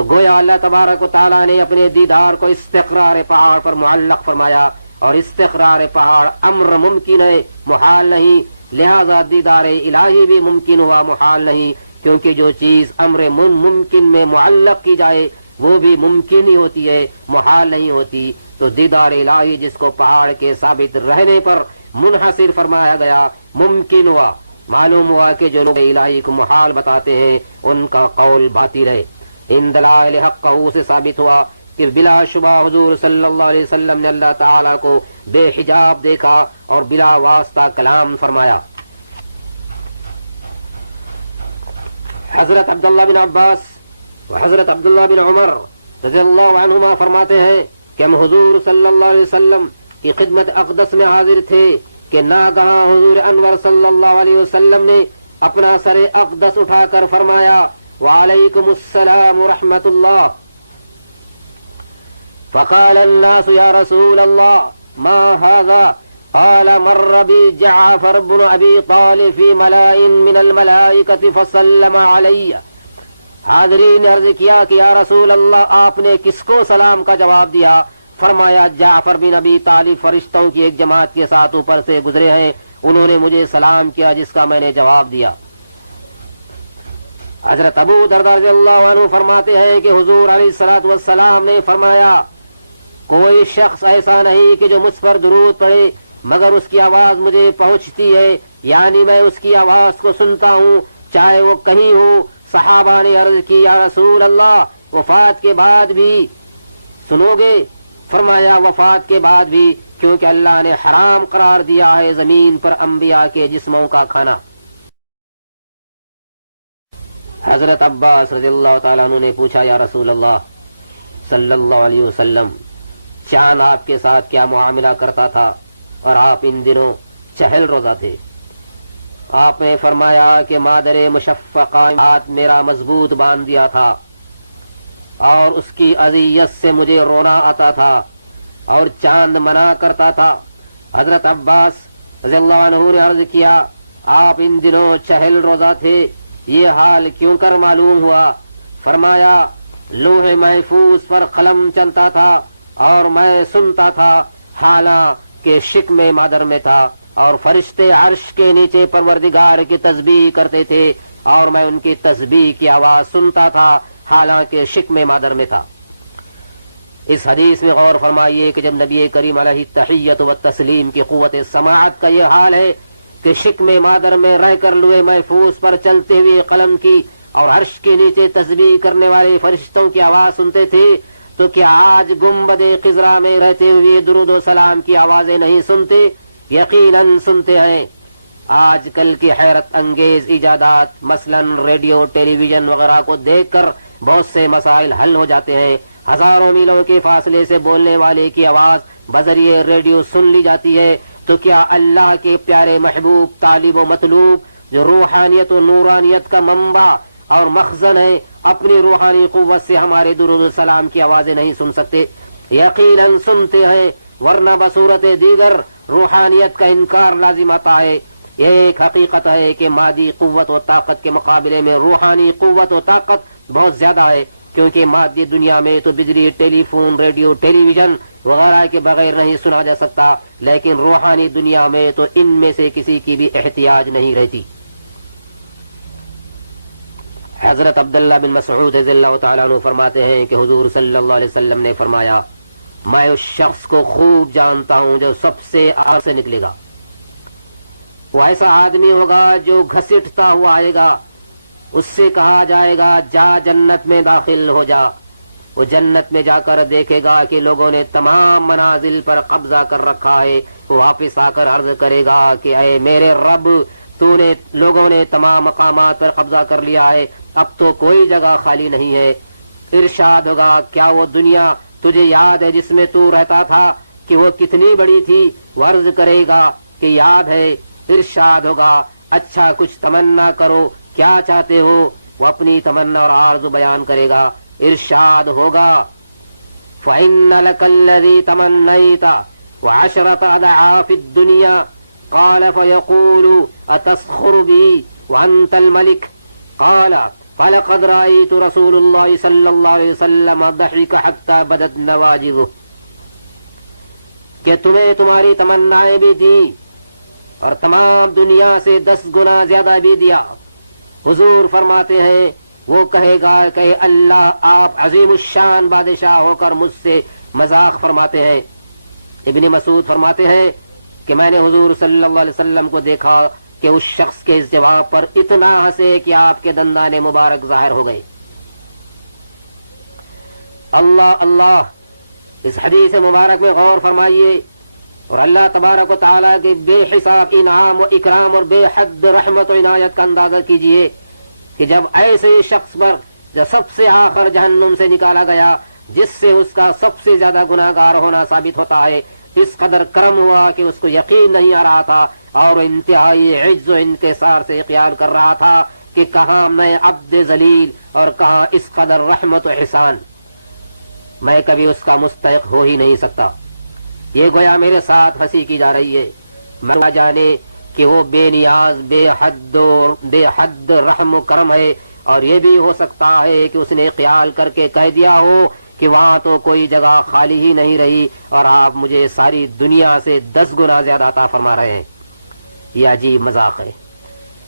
تو گویا اللہ تبارک و تعالیٰ نے اپنے دیدار کو استقرار پہاڑ پر معلق فرمایا، اور استقرار پہاڑ امر ممکن ہے، محال نہیں، لہذا دیدار الہی بھی ممکن ہوا، محال نہیں، کیونکہ جو چیز امر ممکن میں معلق کی جائے وہ بھی ممکن ہی ہوتی ہے، محال نہیں ہوتی۔ تو دیدار الہی جس کو پہاڑ کے ثابت رہنے پر منحصر فرمایا گیا ممکن ہوا، معلوم ہوا کہ جو لوگ الہی کو محال بتاتے ہیں ان کا قول باطل ہے۔ ان دلائل حق سے ثابت ہوا کہ بلا شبہ حضور صلی اللہ علیہ وسلم نے اللہ تعالیٰ کو بے حجاب دیکھا اور بلا واسطہ کلام فرمایا۔ حضرت عبداللہ بن عباس و حضرت عبداللہ بن عمر رضی اللہ عنہما فرماتے ہیں کہ ہم حضور صلی اللہ علیہ وسلم کی خدمت اقدس میں حاضر تھے کہ ناگہاں حضور انور صلی اللہ علیہ وسلم نے اپنا سر اقدس اٹھا کر فرمایا وعلیکم السلام ورحمۃ اللہ، فقال الناس یا رسول اللہ ما هذا؟ قال مر بی جعفر بن ابی طالب فی ملاء من الملائکۃ فسلم علی۔ حاضرین نے عرض کیا کہ یا رسول اللہ آپ نے کس کو سلام کا جواب دیا؟ فرمایا جعفر بن ابی طالب فرشتوں کی ایک جماعت کے ساتھ اوپر سے گزرے ہیں، انہوں نے مجھے سلام کیا جس کا میں نے جواب دیا۔ حضرت ابو درداء رضی اللہ عنہ فرماتے ہیں کہ حضور علیہ الصلوۃ والسلام نے فرمایا کوئی شخص ایسا نہیں کہ جو مجھ پر درود پڑھے مگر اس کی آواز مجھے پہنچتی ہے، یعنی میں اس کی آواز کو سنتا ہوں چاہے وہ کہیں ہو۔ صحابہ نے عرض کی یا رسول اللہ وفات کے بعد بھی سنو گے؟ فرمایا وفات کے بعد بھی، کیونکہ اللہ نے حرام قرار دیا ہے زمین پر انبیاء کے جسموں کا کھانا۔ حضرت عباس رضی اللہ تعالیٰ عنہ نے پوچھا یا رسول اللہ صلی اللہ علیہ وسلم چاند آپ کے ساتھ کیا معاملہ کرتا تھا اور آپ ان دنوں چہل روزہ تھے؟ آپ نے فرمایا کہ مادر مشفقہ ہاتھ میرا مضبوط باندھ دیا تھا اور اس کی اذیت سے مجھے رونا آتا تھا اور چاند منع کرتا تھا۔ حضرت عباس رضی اللہ عنہ نے عرض کیا آپ ان دنوں چہل روزہ تھے، یہ حال کیوں کر معلوم ہوا؟ فرمایا لوح محفوظ پر قلم چلتا تھا اور میں سنتا تھا حالانکہ شکم مادر میں تھا، اور فرشتے عرش کے نیچے پروردگار کی تسبیح کرتے تھے اور میں ان کی تسبیح کی آواز سنتا تھا حالانکہ شکم مادر میں تھا۔ اس حدیث میں غور فرمائیے کہ جب نبی کریم علیہ التحیت و تسلیم کی قوت سماعت کا یہ حال ہے کہ شکم مادر میں رہ کر لوح محفوظ پر چلتے ہوئے قلم کی اور عرش کے نیچے تسبیح کرنے والے فرشتوں کی آواز سنتے تھے، تو کیا آج گنبد خضرا میں رہتے ہوئے درود و سلام کی آوازیں نہیں سنتے؟ یقیناً سنتے ہیں۔ آج کل کی حیرت انگیز ایجادات مثلا ریڈیو، ٹیلی ویژن وغیرہ کو دیکھ کر بہت سے مسائل حل ہو جاتے ہیں۔ ہزاروں میلوں کے فاصلے سے بولنے والے کی آواز بذریعہ ریڈیو سن لی جاتی ہے، تو کیا اللہ کے پیارے محبوب طالب و مطلوب جو روحانیت و نورانیت کا منبع اور مخزن ہے اپنی روحانی قوت سے ہمارے درود و سلام کی آوازیں نہیں سن سکتے؟ یقیناً سنتے ہیں، ورنہ بصورت دیگر روحانیت کا انکار لازم آتا ہے۔ یہ ایک حقیقت ہے کہ مادی قوت و طاقت کے مقابلے میں روحانی قوت و طاقت بہت زیادہ ہے، کیونکہ مادی دنیا میں تو بجلی، ٹیلی فون، ریڈیو، ٹیلی ویژن وغیرہ کے بغیر نہیں سنا جا سکتا، لیکن روحانی دنیا میں تو ان میں سے کسی کی بھی احتیاج نہیں رہتی۔ حضرت عبداللہ بن مسعود رضی اللہ تعالیٰ عنہ فرماتے ہیں کہ حضور صلی اللہ علیہ وسلم نے فرمایا میں اس شخص کو خوب جانتا ہوں جو سب سے آخر سے نکلے گا۔ وہ ایسا آدمی ہوگا جو گھسٹتا ہوا آئے گا، اس سے کہا جائے گا جا جنت میں داخل ہو جا۔ وہ جنت میں جا کر دیکھے گا کہ لوگوں نے تمام منازل پر قبضہ کر رکھا ہے، وہ واپس آ کر عرض کرے گا کہ اے میرے رب، لوگوں نے تمام مقامات پر قبضہ کر لیا ہے، اب تو کوئی جگہ خالی نہیں ہے۔ ارشاد ہوگا کیا وہ دنیا تجھے یاد ہے جس میں تو رہتا تھا کہ وہ کتنی بڑی تھی؟ وہ عرض کرے گا کہ یاد ہے۔ ارشاد ہوگا اچھا کچھ تمنا کرو، کیا چاہتے ہو؟ وہ اپنی تمنا اور آرزو بیان کرے گا۔ ارشاد ہوگا فَإِنَّ لَكَ الَّذِي تَمَنَّيْتَ وَعَشْرَةَ أَضْعَافِ الدُّنْيَا قَالَ فَيَقُولُ أَتَسْخُرُ بِي وَأَنْتَ الْمَلِكُ قَالَ فلقد رأيت رسول اللہ صلی اللہ علیہ وسلم ضحك حتى بدت نواجذه، کہ تمہیں تمہاری تمنائیں بھی دیں اور تمام دنیا سے 10 گنا زیادہ بھی دیا۔ حضور فرماتے ہیں وہ کہے گا کہ اللہ آپ عظیم الشان بادشاہ ہو کر مجھ سے مذاق فرماتے ہیں۔ ابن مسعود فرماتے ہیں کہ میں نے حضور صلی اللہ علیہ وسلم کو دیکھا کہ اس شخص کے اس جواب پر اتنا ہنسے کہ آپ کے دندان مبارک ظاہر ہو گئے۔ اللہ اللہ، اس حدیث مبارک میں غور فرمائیے اور اللہ تبارک و تعالیٰ کے بے حساب انعام و اکرام اور بے حد رحمت و عنایت کا اندازہ کیجئے کہ جب ایسے شخص پر جو سب سے آخر جہنم سے نکالا گیا، جس سے اس کا سب سے زیادہ گناہ گار ہونا ثابت ہوتا ہے، اس قدر کرم ہوا کہ اس کو یقین نہیں آ رہا تھا اور انتہائی عجز و انکسار سے اقرار کر رہا تھا کہ کہاں میں عبد ذلیل اور کہاں اس قدر رحمت و احسان، میں کبھی اس کا مستحق ہو ہی نہیں سکتا۔ یہ گویا میرے ساتھ ہنسی کی جا رہی ہے، میں جانے کہ وہ بے نیاز بے حد رحم و کرم ہے، اور یہ بھی ہو سکتا ہے کہ اس نے خیال کر کے کہہ دیا ہو کہ وہاں تو کوئی جگہ خالی ہی نہیں رہی اور آپ مجھے ساری دنیا سے 10 گنا زیادہ عطا فرما رہے ہیں۔ یہ عجیب مذاق ہے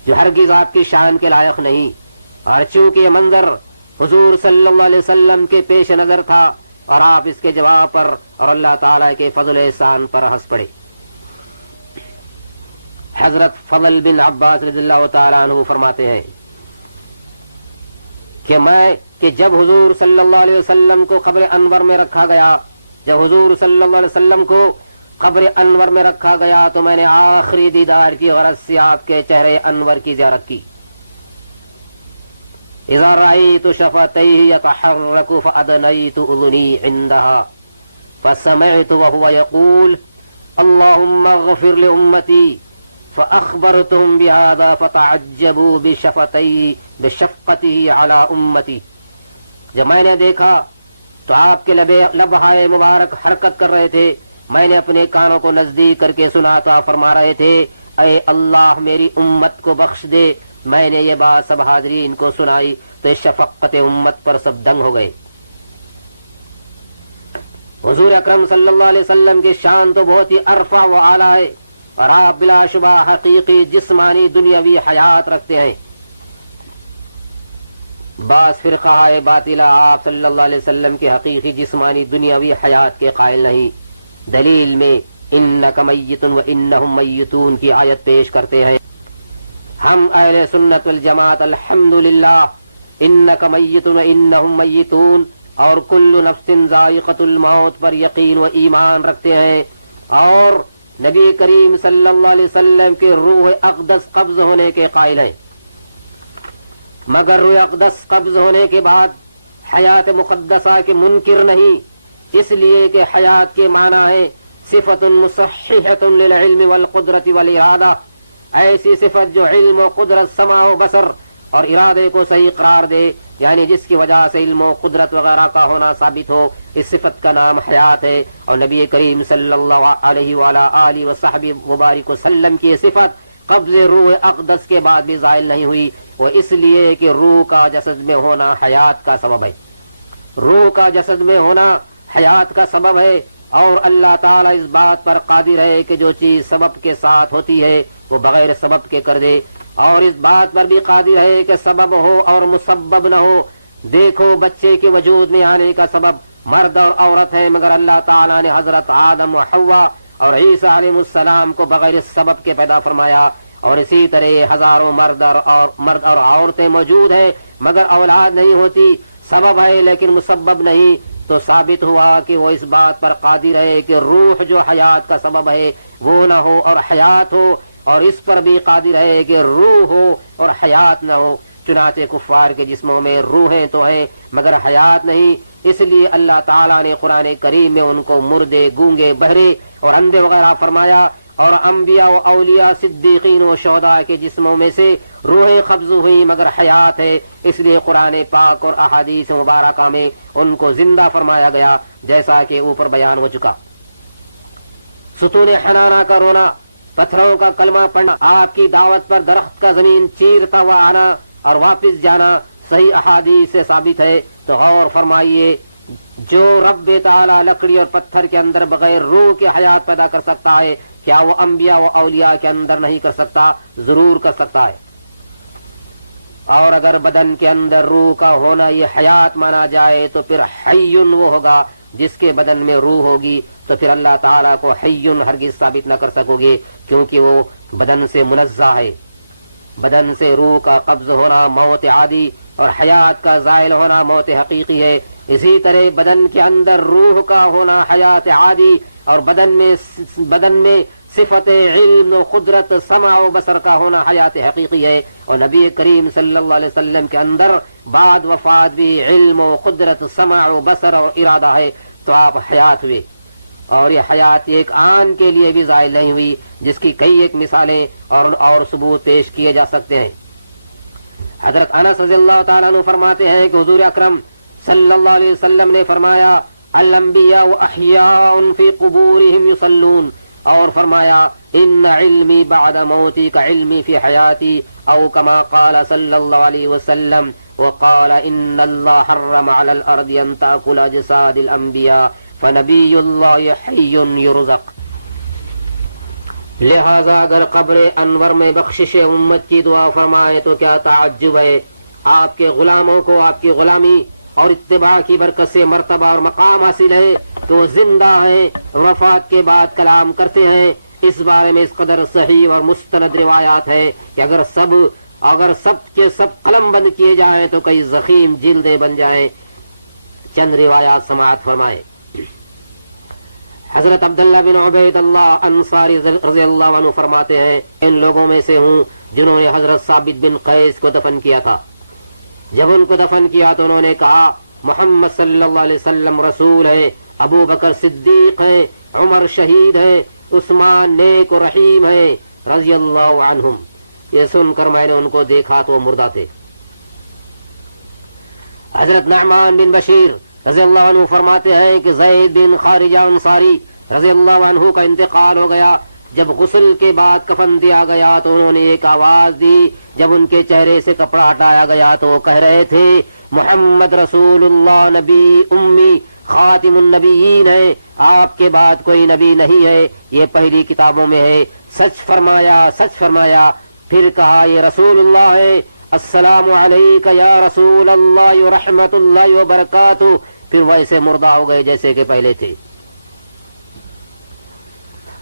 جو ہرگز آپ کی شان کے لائق نہیں، اور چونکہ یہ منظر حضور صلی اللہ علیہ وسلم کے پیش نظر تھا اور آپ اس کے جواب پر اور اللہ تعالیٰ کے فضل احسان پر ہنس پڑے۔ حضرت فضل بن عباس رضی اللہ تعالیٰ عنہ فرماتے ہیں کہ جب حضور صلی اللہ علیہ وسلم کو قبر انور میں رکھا گیا، جب حضور صلی اللہ علیہ وسلم کو قبر انور میں رکھا گیا تو میں نے آخری دیدار کی غرض سے آپ کے چہرے انور کی زیارت کی۔ اذا رأيت شفتيه يتحرك فأدنيت أذني عندها فسمعت وهو يقول اللهم اغفر لأمتي فأخبرتهم بهذا فتعجبوا بشفقته على أمتي۔ جب میں نے دیکھا تو آپ کے لبہائے مبارک حرکت کر رہے تھے، میں نے اپنے کانوں کو نزدیک کر کے سنا تو فرما رہے تھے اے اللہ میری امت کو بخش دے۔ میں نے یہ بات سب حاضرین کو سنائی تو شفقت امت پر سب دنگ ہو گئے۔ حضور اکرم صلی اللہ علیہ وسلم کی شان تو بہت ہی ارفع و اعلیٰ ہے، اور آپ بلا شبہ حقیقی جسمانی دنیاوی حیات رکھتے ہیں۔ بعض فرقہ باطلہ آپ صلی اللہ علیہ وسلم کے حقیقی جسمانی دنیاوی حیات کے قائل نہیں۔ دلیل میں انک میت و انہم میتون کی آیت پیش کرتے ہیں۔ ہم اہل سنت والجماعت الحمدللہ انک میت و انہم میتون اور کل نفس ذائقۃ الموت پر یقین و ایمان رکھتے ہیں، اور نبی کریم صلی اللہ علیہ وسلم کے روح اقدس قبض ہونے کے قائل ہیں۔ مگر روح اقدس قبض ہونے کے بعد حیات مقدسہ کے منکر نہیں، اس لیے کہ حیات کے معنی ہے صفت مصححۃ للعلم والقدرت والارادہ، ایسی صفت جو علم و قدرت سماع و بصر اور ارادے کو صحیح قرار دے، یعنی جس کی وجہ سے علم و قدرت وغیرہ کا ہونا ثابت ہو، اس صفت کا نام حیات ہے۔ اور نبی کریم صلی اللہ علیہ وآلہ آلہ وصحبہ مبارک وسلم کی یہ صفت قبض روح اقدس کے بعد بھی زائل نہیں ہوئی، وہ اس لیے کہ روح کا جسد میں ہونا حیات کا سبب ہے، روح کا جسد میں ہونا حیات کا سبب ہے، اور اللہ تعالیٰ اس بات پر قادر ہے کہ جو چیز سبب کے ساتھ ہوتی ہے وہ بغیر سبب کے کر دے، اور اس بات پر بھی قادر ہے کہ سبب ہو اور مسبب نہ ہو۔ دیکھو بچے کے وجود میں آنے کا سبب مرد اور عورت ہے، مگر اللہ تعالیٰ نے حضرت آدم و حوا اور عیسیٰ علیہ السلام کو بغیر سبب کے پیدا فرمایا، اور اسی طرح ہزاروں مرد اور عورتیں موجود ہیں مگر اولاد نہیں ہوتی، سبب ہے لیکن مسبب نہیں، تو ثابت ہوا کہ وہ اس بات پر قادر ہے کہ روح جو حیات کا سبب ہے وہ نہ ہو اور حیات ہو، اور اس پر بھی قادر ہے کہ روح ہو اور حیات نہ ہو۔ چنانچہ کفار کے جسموں میں روحیں تو ہیں مگر حیات نہیں، اس لیے اللہ تعالیٰ نے قرآن کریم میں ان کو مردے، گونگے، بہرے اور اندھے وغیرہ فرمایا، اور انبیاء و اولیاء، صدیقین و شہداء کے جسموں میں سے روحیں قبض ہوئیں مگر حیات ہے، اس لیے قرآن پاک اور احادیث مبارکہ میں ان کو زندہ فرمایا گیا، جیسا کہ اوپر بیان ہو چکا۔ ستون حنانہ کا رونا، پتھروں کا کلمہ پڑھنا، آپ کی دعوت پر درخت کا زمین چیرتا ہوا آنا اور واپس جانا، صحیح احادیث سے ثابت ہے۔ تو غور فرمائیے، جو رب تعالی لکڑی اور پتھر کے اندر بغیر روح کے حیات پیدا کر سکتا ہے، کیا وہ انبیاء و اولیاء کے اندر نہیں کر سکتا؟ ضرور کر سکتا ہے۔ اور اگر بدن کے اندر روح کا ہونا یہ حیات مانا جائے تو پھر حی وہ ہوگا جس کے بدن میں روح ہوگی، تو پھر اللہ تعالیٰ کو حی ہرگز ثابت نہ کر سکو گے، کیونکہ وہ بدن سے منزہ ہے۔ بدن سے روح کا قبض ہونا موت عادی اور حیات کا زائل ہونا موت حقیقی ہے۔ اسی طرح بدن کے اندر روح کا ہونا حیات عادی اور بدن میں صفت علم و قدرت سمع و بصر کا ہونا حیات حقیقی ہے۔ اور نبی کریم صلی اللہ علیہ وسلم کے اندر بعد وفات بھی علم و قدرت سمع و بصر اور ارادہ ہے، تو آپ حیات ہوئے۔ اور یہ حیات ایک آن کے لیے بھی ظاہر نہیں ہوئی، جس کی کئی ایک مثالیں اور ثبوت پیش کیے جا سکتے ہیں۔ حضرت انس رضی اللہ تعالیٰ عنہ فرماتے ہیں کہ حضور اکرم صلی اللہ علیہ وسلم نے فرمایا الانبیاء احیاء فی قبورہم یصلون، اور فرمایا ان علمی بعد موتی کا علمی فی حیاتی، او کما قال صلی اللہ علیہ وسلم، وقال ان اللہ حرم علی الارض ان تاکل اجساد الانبیاء فنبی اللہ حی یرزق۔ لہذا اگر قبر انور میں بخشش امت کی دعا فرمائے تو کیا تعجب ہے؟ آپ کے غلاموں کو آپ کی غلامی اور اتباع کی برکت سے مرتبہ اور مقام حاصل ہے کہ وہ زندہ ہیں، وفات کے بعد کلام کرتے ہیں۔ اس بارے میں اس قدر صحیح اور مستند روایات ہیں کہ اگر سب کے سب قلم بند کیے جائیں تو کئی ضخیم جلدیں بن جائیں۔ چند روایات سماعت فرمائیں۔ حضرت عبداللہ بن عبید اللہ انصاری رضی اللہ عنہ فرماتے ہیں، ان لوگوں میں سے ہوں جنہوں نے حضرت ثابت بن قیس کو دفن کیا تھا۔ جب ان کو دفن کیا تو انہوں نے کہا محمد صلی اللہ علیہ وسلم رسول ہیں، ابو بکر صدیق ہیں، عمر شہید ہیں، عثمان نیک و رحیم ہیں رضی اللہ عنہم۔ یہ سن کر میں نے ان کو دیکھا تو وہ مردہ تھے۔ حضرت نعمان بن بشیر رضی اللہ عنہ فرماتے ہیں کہ زید بن خارجہ انصاری رضی اللہ عنہ کا انتقال ہو گیا۔ جب غسل کے بعد کفن دیا گیا تو انہوں نے ایک آواز دی۔ جب ان کے چہرے سے کپڑا ہٹایا گیا تو وہ کہہ رہے تھے محمد رسول اللہ نبی امی خاتم النبیین ہے، آپ کے بعد کوئی نبی نہیں ہے، یہ پہلی کتابوں میں ہے، سچ فرمایا سچ فرمایا۔ پھر کہا یہ رسول اللہ ہے، السلام علیک یا رسول اللہ ورحمۃ اللہ وبرکاتہ۔ پھر ویسے مردہ ہو گئے جیسے کہ پہلے تھے۔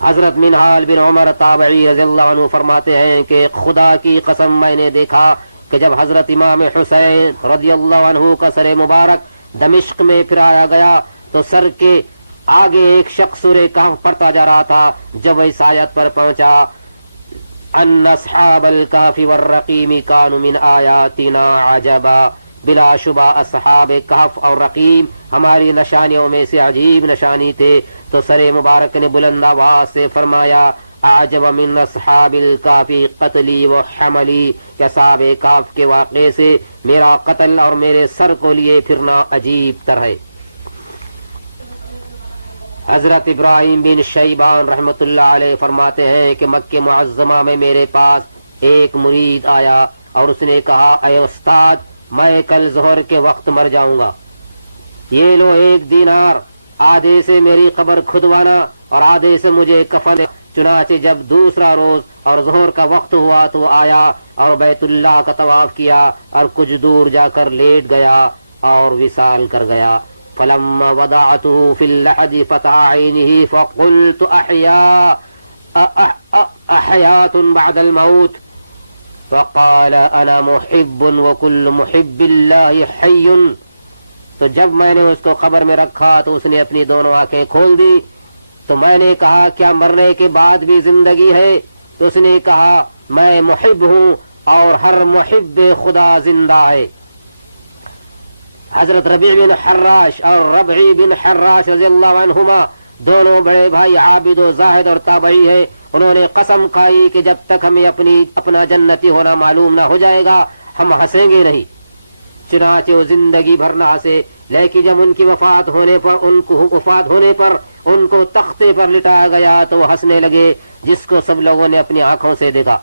حضرت منہال بن عمر تابعی رضی اللہ عنہ فرماتے ہیں کہ خدا کی قسم میں نے دیکھا کہ جب حضرت امام حسین رضی اللہ عنہ کا سر مبارک دمشق میں پھرایا گیا تو سر کے آگے ایک شخص سورہ کہف پڑھتا جا رہا تھا۔ جب اس آیت پر پہنچا ان اصحاب الکہف والرقیم کانوا من آیاتنا عجبا، بلا شبہ اصحاب کہف اور رقیم ہماری نشانیوں میں سے عجیب نشانی تھے۔ تو سر مبارک نے بلند آواز سے فرمایا اعجب من اصحاب الکہف قتلی و حملی، کہ اصحاب کہف کے واقعے سے میرا قتل اور میرے سر کو لیے پھرنا عجیب تر ہے۔ حضرت ابراہیم بن شیبان رحمۃ اللہ علیہ فرماتے ہیں کہ مکہ معظمہ میں میرے پاس ایک مرید آیا اور اس نے کہا اے استاد میں کل ظہر کے وقت مر جاؤں گا، یہ لو 1 دینار، آدھے سے میری قبر کھدوانا اور آدھے سے مجھے کفن دے۔ چنانچہ جب دوسرا روز اور ظہر کا وقت ہوا تو آیا اور بیت اللہ کا طواف کیا اور کچھ دور جا کر لیٹ گیا اور وصال کر گیا۔ فلما وضعته في اللحد فتح عينه فقلت احيات بعد الموت، فقال انا محب وكل محب الله حي۔ تو جب میں نے اس کو قبر میں رکھا تو اس نے اپنی دونوں آنکھیں کھول دی۔ تو میں نے کہا کیا مرنے کے بعد بھی زندگی ہے؟ تو اس نے کہا میں محب ہوں اور ہر محب خدا زندہ ہے۔ حضرت ربیع بن حراش اور ربعی بن حراش رضی اللہ عنہما دونوں بڑے بھائی عابد و زاہد اور تابعی ہیں۔ انہوں نے قسم کھائی کہ جب تک ہمیں اپنا جنتی ہونا معلوم نہ ہو جائے گا ہم ہنسیں گے نہیں۔ چنانچہ وہ زندگی بھر نہ ہنسے، لیکن جب ان کی وفات ہونے پر ان کو تختے پر لٹایا گیا تو وہ ہنسنے لگے، جس کو سب لوگوں نے اپنی آنکھوں سے دیکھا۔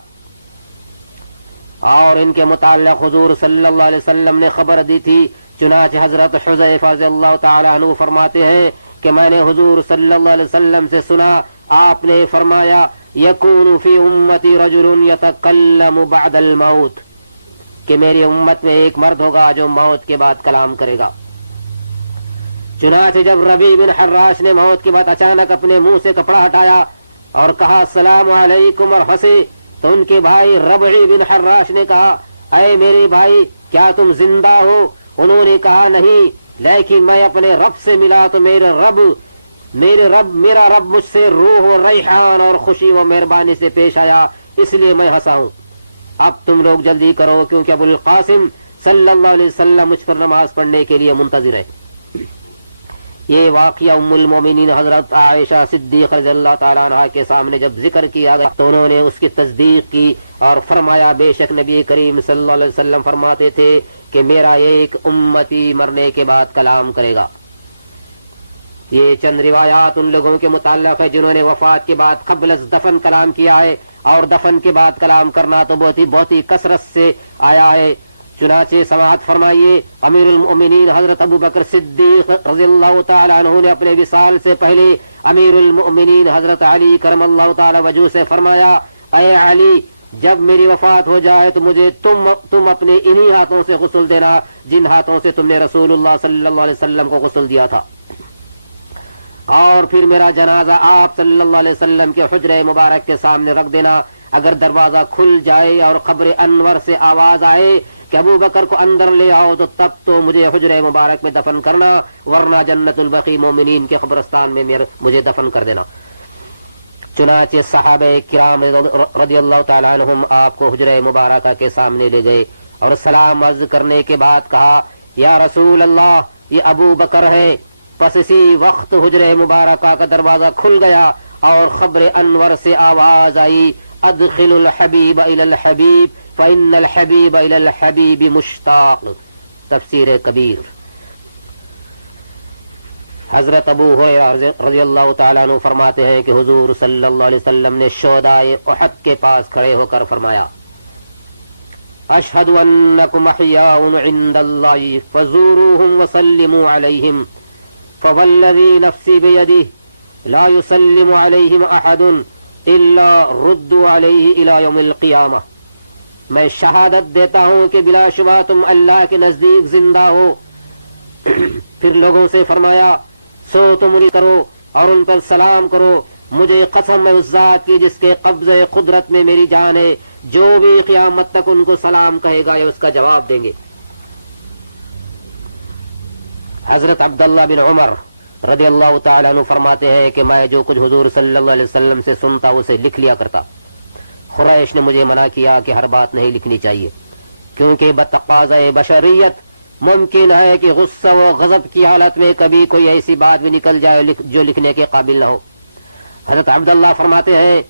اور ان کے متعلق حضور صلی اللہ علیہ وسلم نے خبر دی تھی۔ چنانچہ حضرت حذیفہ رضی اللہ تعالی عنہ فرماتے ہیں کہ میں نے حضور صلی اللہ علیہ وسلم سے سنا، آپ نے فرمایا یکون فی امتی رجل یتکلم بعد الموت، کہ میری امت میں ایک مرد ہوگا جو موت کے بعد کلام کرے گا۔ چنانچہ جب ربیع بن حراش نے موت کے بعد اچانک اپنے منہ سے کپڑا ہٹایا اور کہا السلام علیکم اور ہنسے، تو ان کے بھائی ربیع بن حراش نے کہا اے میرے بھائی کیا تم زندہ ہو؟ انہوں نے کہا نہیں، لیکن میں اپنے رب سے ملا تو میرا رب مجھ سے روح و ریحان اور خوشی و مہربانی سے پیش آیا، اس لیے میں ہنسا ہوں۔ اب تم لوگ جلدی کرو کیونکہ ابو القاسم صلی اللہ علیہ وسلم مجھ پر نماز پڑھنے کے لیے منتظر ہے۔ یہ واقعہ ام المومنین حضرت عائشہ صدیقہ رضی اللہ تعالیٰ عنہا کے سامنے جب ذکر کیا گیا تو انہوں نے اس کی تصدیق کی اور فرمایا بے شک نبی کریم صلی اللہ علیہ وسلم فرماتے تھے کہ میرا ایک امتی مرنے کے بعد کلام کرے گا۔ یہ چند روایات ان لوگوں کے متعلق ہے جنہوں نے وفات کے بعد قبل از دفن کلام کیا ہے، اور دفن کے بعد کلام کرنا تو بہت ہی کثرت سے آیا ہے۔ چنانچہ سماعت فرمائیے امیر المؤمنین حضرت ابو بکر صدیق رضی اللہ تعالیٰ عنہ نے اپنے وصال سے پہلے امیر المؤمنین حضرت علی کرم اللہ تعالیٰ وجہ سے فرمایا اے علی، جب میری وفات ہو جائے تو مجھے تم اپنے انہی ہاتھوں سے غسل دینا جن ہاتھوں سے تم نے رسول اللہ صلی اللہ علیہ وسلم کو غسل دیا تھا، اور پھر میرا جنازہ آپ صلی اللہ علیہ وسلم کے حجرہ مبارک کے سامنے رکھ دینا۔ اگر دروازہ کھل جائے اور قبر انور سے آواز آئے کہ ابو بکر کو اندر لے آؤ تو تب تو مجھے حجرہ مبارک میں دفن کرنا، ورنہ جنت البقیع مومنین کے قبرستان میں مجھے دفن کر دینا۔ چنانچہ صحابہ کرام رضی اللہ تعالیٰ عنہم آپ کو حجرہ مبارکہ کے سامنے لے گئے اور سلام عرض کرنے کے بعد کہا یا رسول اللہ یہ ابو بکر ہے۔ پس اسی وقت حجرہ مبارکہ کا دروازہ کھل گیا اور قبر انور سے آواز آئی ادخل الحبیب الی الحبیب فإن الحبیب الی الحبیب مشتاق۔ تفسیر کبیر۔ حضرت ابو ہریرہ رضی اللہ تعالیٰ عنہ فرماتے ہیں کہ حضور صلی اللہ علیہ وسلم نے شہدائے احد کے پاس کھڑے ہو کر فرمایا اشہد انکم احیاء عند اللہ فزوروہم وسلموا علیہم فوالذی نفسی بیدہ لا یسلم علیہم احد الا ردوا علیہ الی یوم القیامہ۔ میں شہادت دیتا ہوں کہ بلا شبہ تم اللہ کے نزدیک زندہ ہو۔ پھر لوگوں سے فرمایا سو تم انہیں کرو اور ان پر سلام کرو، مجھے قسم ہے اس ذات کی جس کے قبضے قدرت میں میری جان ہے، جو بھی قیامت تک ان کو سلام کہے گا یہ اس کا جواب دیں گے۔ حضرت عبداللہ بن عمر رضی اللہ تعالیٰ عنہ فرماتے ہیں کہ میں جو کچھ حضور صلی اللہ علیہ وسلم سے سنتا اسے لکھ لیا کرتا۔ قریش نے مجھے منع کیا کہ ہر بات نہیں لکھنی چاہیے، کیونکہ بتقاضۂ بشریت ممکن ہے کہ غصہ و غضب کی حالت میں کبھی کوئی ایسی بات بھی نکل جائے جو لکھنے کے قابل نہ ہو۔ حضرت عبداللہ فرماتے ہیں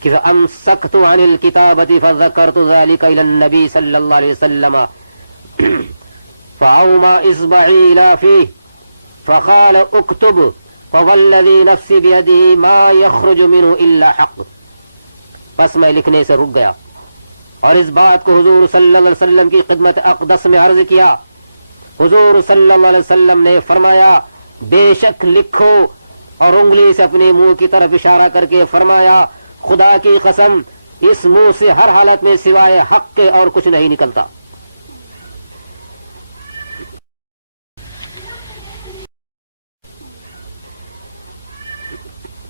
کہ امسکت عن الکتابۃ فذکرت ذلک الی النبی صلی اللہ علیہ وسلم فاوما اصبعی الی فیہ فقال اکتب فوالذی نفسی بیدہ ما یخرج منہ الا حق۔ بس میں لکھنے سے رک گیا اور اس بات کو حضور صلی اللہ علیہ وسلم کی خدمت اقدس میں عرض کیا۔ حضور صلی اللہ علیہ وسلم نے فرمایا بے شک لکھو، اور انگلی سے اپنے منہ کی طرف اشارہ کر کے فرمایا خدا کی قسم اس منہ سے ہر حالت میں سوائے حق کے اور کچھ نہیں نکلتا۔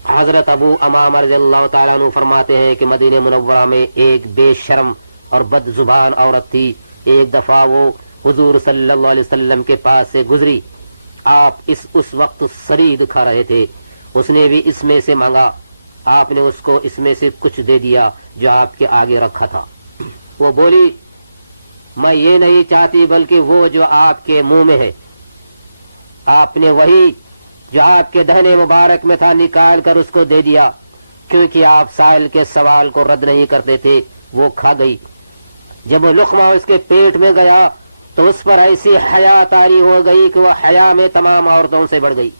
حضرت ابو امامہ رضی اللہ تعالیٰ عنہ فرماتے ہیں کہ مدینہ منورہ میں ایک بے شرم اور بد زبان عورت تھی۔ ایک دفعہ وہ حضور صلی اللہ علیہ وسلم کے پاس سے گزری، آپ اس وقت سرید کھا رہے تھے، اس نے بھی اس میں سے مانگا، آپ نے اس کو اس میں سے کچھ دے دیا جو آپ کے آگے رکھا تھا۔ وہ بولی میں یہ نہیں چاہتی بلکہ وہ جو آپ کے منہ میں ہے۔ آپ نے وہی جو آپ کے دہنے مبارک میں تھا نکال کر اس کو دے دیا، کیونکہ آپ سائل کے سوال کو رد نہیں کرتے تھے۔ وہ کھا گئی۔ جب وہ لقمہ اس کے پیٹ میں گیا تو اس پر ایسی حیا طاری ہو گئی کہ وہ حیا میں تمام عورتوں سے بڑھ گئی۔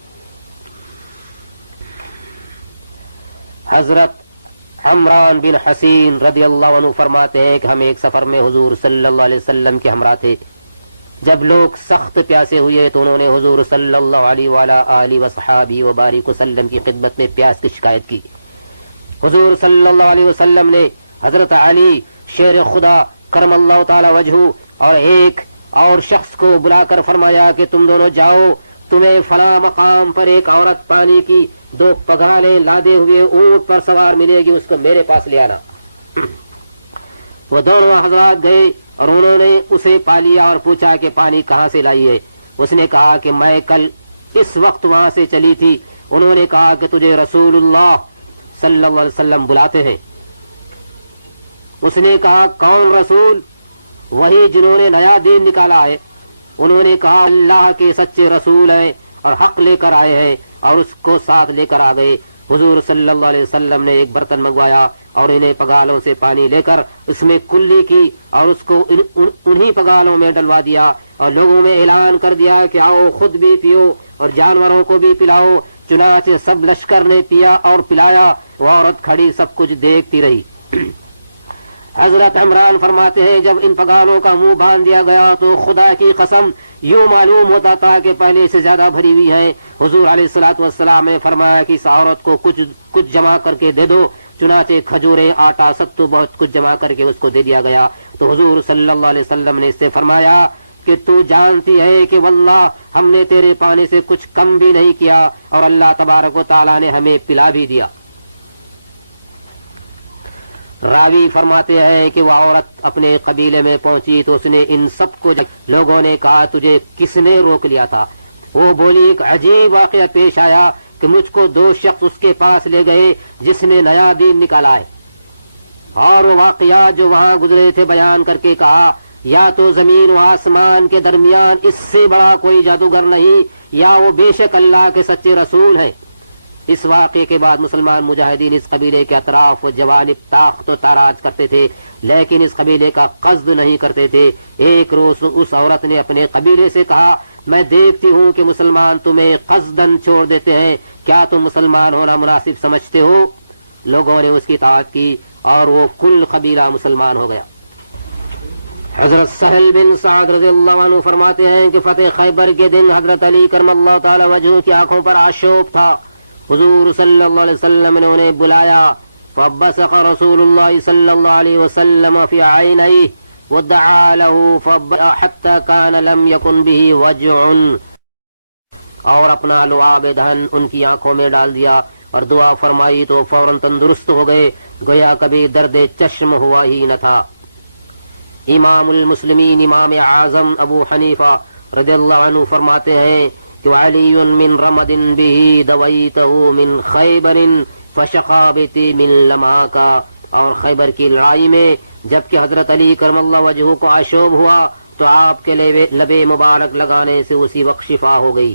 حضرت عمران بن حسین رضی اللہ عنہ فرماتے ہیں کہ ہم ایک سفر میں حضور صلی اللہ علیہ وسلم کے ہمراہ تھے. جب لوگ سخت پیاسے ہوئے تو انہوں نے حضور صلی اللہ علیہ وآلہ وصحابہ وبارک وسلم کی خدمت میں پیاس کی شکایت کی. حضور صلی اللہ علیہ وسلم نے حضرت علی شیر خدا کرم اللہ تعالی وجہہ اور ایک اور شخص کو بلا کر فرمایا کہ تم دونوں جاؤ، تمہیں فلاں مقام پر ایک عورت پانی کی 2 پگھالیں لادے ہوئے اونٹ پر سوار ملے گی، اس کو میرے پاس لے آنا. وہ دونوں حضرات گئے اور انہوں نے اسے پا لیا اور پوچھا کہ پانی کہاں سے لائی ہے. اس نے کہا کہ میں کل اس وقت وہاں سے چلی تھی. انہوں نے کہا کہ تجھے رسول اللہ صلی اللہ علیہ وسلم بلاتے ہیں. اس نے کہا کون رسول؟ وہی جنہوں نے نیا دین نکالا ہے. انہوں نے کہا اللہ کے سچے رسول ہیں اور حق لے کر آئے ہیں، اور اس کو ساتھ لے کر آ گئے. حضور صلی اللہ علیہ وسلم نے ایک برتن منگوایا اور انہیں پگالوں سے پانی لے کر اس میں کلی کی اور اس کو انہی پگالوں میں ڈلوا دیا اور لوگوں میں اعلان کر دیا کہ آؤ خود بھی پیو اور جانوروں کو بھی پلاؤ. چنانچہ سب لشکر نے پیا اور پلایا. وہ عورت کھڑی سب کچھ دیکھتی رہی. حضرت عمران فرماتے ہیں جب ان پگالوں کا منہ باندھ دیا گیا تو خدا کی قسم یوں معلوم ہوتا تھا کہ پہلے سے زیادہ بھری ہوئی ہیں. حضور علیہ الصلوۃ والسلام نے فرمایا کہ اس عورت کو کچھ جمع کر کے دے دو. چنانچہ کھجوریں، آٹا، ستو بہت کچھ جمع کر کے اس کو دے دیا گیا. تو حضور صلی اللہ علیہ وسلم نے اس سے فرمایا کہ تو جانتی ہے کہ واللہ ہم نے تیرے پانی سے کچھ کم بھی نہیں کیا اور اللہ تبارک و تعالیٰ نے ہمیں پلا بھی دیا. راوی فرماتے ہیں کہ وہ عورت اپنے قبیلے میں پہنچی تو اس نے ان سب کو لوگوں نے کہا تجھے کس نے روک لیا تھا؟ وہ بولی ایک عجیب واقعہ پیش آیا کہ مجھ کو 2 شخص اس کے پاس لے گئے جس نے نیا دین نکالا ہے، اور وہ واقعات جو وہاں گزرے تھے بیان کر کے کہا یا تو زمین و آسمان کے درمیان اس سے بڑا کوئی جادوگر نہیں، یا وہ بے شک اللہ کے سچے رسول ہیں. اس واقعے کے بعد مسلمان مجاہدین اس قبیلے کے اطراف و جوانب تاخت و تاراج کرتے تھے، لیکن اس قبیلے کا قصد نہیں کرتے تھے. ایک روز اس عورت نے اپنے قبیلے سے کہا میں دیکھتی ہوں کہ مسلمان تمہیں قصدن چھوڑ دیتے ہیں، کیا تم مسلمان ہونا مناسب سمجھتے ہو؟ لوگوں نے اس کی اطاعت کی اور وہ کل قبیلہ مسلمان ہو گیا. حضرت سہل بن سعد رضی اللہ عنہ فرماتے ہیں کہ فتح خیبر کے دن حضرت علی کرم اللہ تعالی وجہہ کی آنکھوں پر آشوب تھا. حضور صلی اللہ علیہ وسلم نے انہیں بلایا. فبصق رسول اللہ صلی اللہ علیہ وسلم فی عینیہ ودعا له حتی کان لم یکن به وجع، اور اپنا لعاب دہن ان کی آنکھوں میں ڈال دیا اور دعا فرمائی تو فوراً تندرست ہو گئے، گویا کبھی درد چشم ہوا ہی نہ تھا. امام المسلمین امام اعظم ابو حنیفہ رضی اللہ عنہ فرماتے ہیں کہ علی من رمد به دویتہ من خیبر فشقا بتی من لماکا، اور خیبر کی لڑائی میں جبکہ حضرت علی کرم اللہ وجہہ کو آشوب ہوا تو آپ کے لبے مبارک لگانے سے اسی وقت شفا ہو گئی.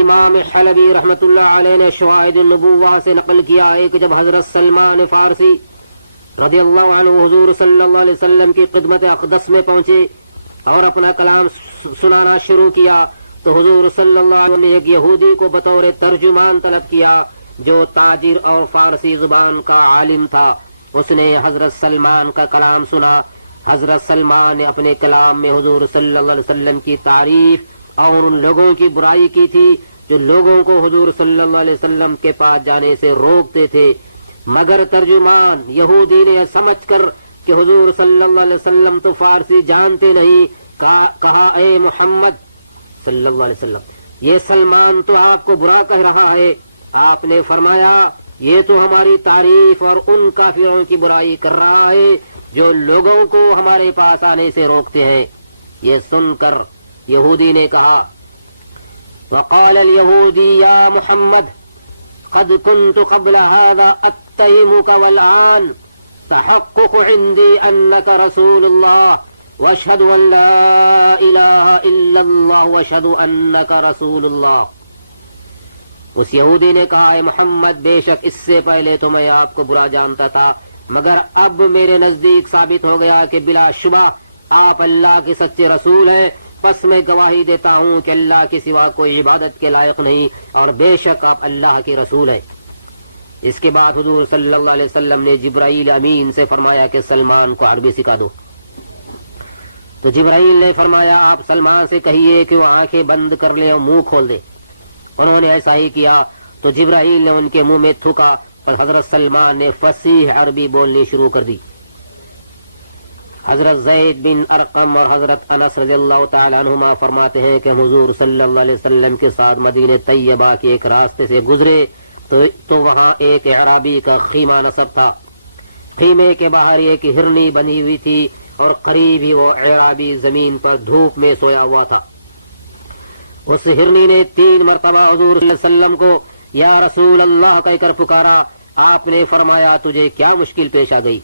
امام حلبی رحمت اللہ علیہ نے شواہد النبوہ سے نقل کیا ہے کہ جب حضرت سلمان فارسی رضی اللہ عنہ حضور صلی اللہ علیہ وسلم کی خدمت اقدس میں پہنچے اور اپنا کلام سنانا شروع کیا تو حضور صلی اللہ علیہ وسلم نے ایک یہودی کو بطور ترجمان طلب کیا جو تاجر اور فارسی زبان کا عالم تھا. اس نے حضرت سلمان کا کلام سنا. حضرت سلمان نے اپنے کلام میں حضور صلی اللہ علیہ وسلم کی تعریف اور ان لوگوں کی برائی کی تھی جو لوگوں کو حضور صلی اللہ علیہ وسلم کے پاس جانے سے روکتے تھے. مگر ترجمان یہودی نے سمجھ کر کہ حضور صلی اللہ علیہ وسلم تو فارسی جانتے نہیں کہا اے محمد صلی اللہ علیہ وسلم یہ سلمان تو آپ کو برا کہہ رہا ہے. آپ نے فرمایا یہ تو ہماری تعریف اور ان کافروں کی برائی کر رہا ہے جو لوگوں کو ہمارے پاس آنے سے روکتے ہیں. یہ سن کر یہودی نے کہا وقال اليهودي يا محمد قد كنت قبل هذا اتهمك والآن تحقق عندي انك رسول الله واشهد ان لا اله الا الله واشهد انك رسول الله. اس یہودی نے کہا اے محمد بے شک اس سے پہلے تو میں آپ کو برا جانتا تھا مگر اب میرے نزدیک ثابت ہو گیا کہ بلا شبہ آپ اللہ کے سچے رسول ہیں. پس میں گواہی دیتا ہوں کہ اللہ کے سوا کوئی عبادت کے لائق نہیں اور بے شک آپ اللہ کے رسول ہیں. اس کے بعد حضور صلی اللہ علیہ وسلم نے جبرائیل امین سے فرمایا کہ سلمان کو عربی سکھا دو. تو جبرائیل نے فرمایا آپ سلمان سے کہیے کہ وہ آنکھیں بند کر لیں اور منہ کھول دے. انہوں نے ایسا ہی کیا تو جبرائیل نے ان کے منہ میں تھوکا، پر حضرت سلمان نے فصیح عربی بولنی شروع کر دی. حضرت زید بن ارقم اور حضرت انس رضی اللہ تعالی عنہما فرماتے ہیں کہ حضور صلی اللہ علیہ وسلم کے ساتھ مدینہ طیبہ کے ایک راستے سے گزرے تو وہاں ایک اعرابی کا خیمہ نصب تھا. خیمے کے باہر ایک ہرنی بنی ہوئی تھی اور قریب ہی وہ اعرابی زمین پر دھوپ میں سویا ہوا تھا. اس ہرنی نے 3 مرتبہ حضور صلی اللہ علیہ وسلم کو یا رسول اللہ کہہ کر پکارا. آپ نے فرمایا تجھے کیا مشکل پیش آ گئی؟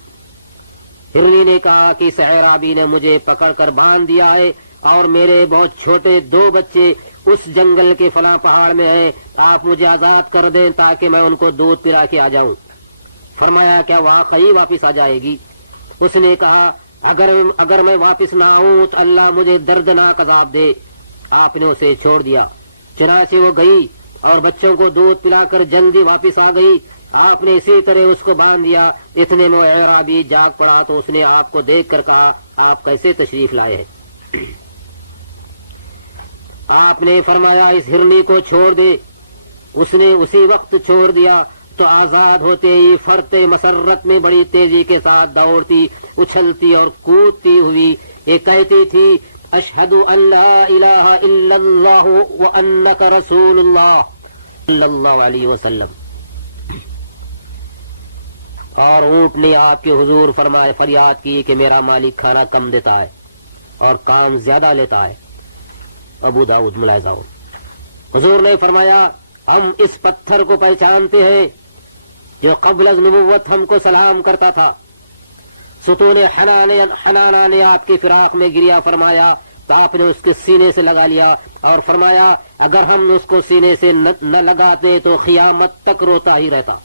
ہرنی نے کہا کہ اس اعرابی نے مجھے پکڑ کر باندھ دیا ہے اور میرے بہت چھوٹے 2 بچے اس جنگل کے فلاں پہاڑ میں ہیں، آپ مجھے آزاد کر دیں تاکہ میں ان کو دودھ پلا کے آ جاؤں. فرمایا کیا واقعی واپس آ جائے گی؟ اس نے کہا اگر میں واپس نہ آؤں تو اللہ مجھے دردناک عذاب دے. آپ نے اسے چھوڑ دیا. چنانچہ وہ گئی اور بچوں کو دودھ پلا کر جلدی واپس آ گئی. آپ نے اسی طرح اس کو باندھ دیا. اتنے میں اعرابی جاگ پڑا تو اس نے آپ کو دیکھ کر کہا آپ کیسے تشریف لائے ہیں؟ آپ نے فرمایا اس ہرنی کو چھوڑ دے. اس نے اسی وقت چھوڑ دیا تو آزاد ہوتے ہی فرتے مسرت میں بڑی تیزی کے ساتھ دوڑتی، اچھلتی اور کودتی ہوئی یہ کہتی تھی اشہد ان لا الہ الا اللہ وانک رسول اللہ صلی اللہ علیہ وسلم. اور اونٹ نے آپ کے حضور فرمائے فریاد کی کہ میرا مالک کھانا کم دیتا ہے اور کام زیادہ لیتا ہے. ابو داؤد ملاحظہ ہو. حضور نے فرمایا ہم اس پتھر کو پہچانتے ہیں جو قبل از نبوت ہم کو سلام کرتا تھا. ستون حنانہ نے آپ کی فراق میں گریا فرمایا تو آپ نے اس کے سینے سے لگا لیا اور فرمایا اگر ہم اس کو سینے سے نہ لگاتے تو قیامت تک روتا ہی رہتا.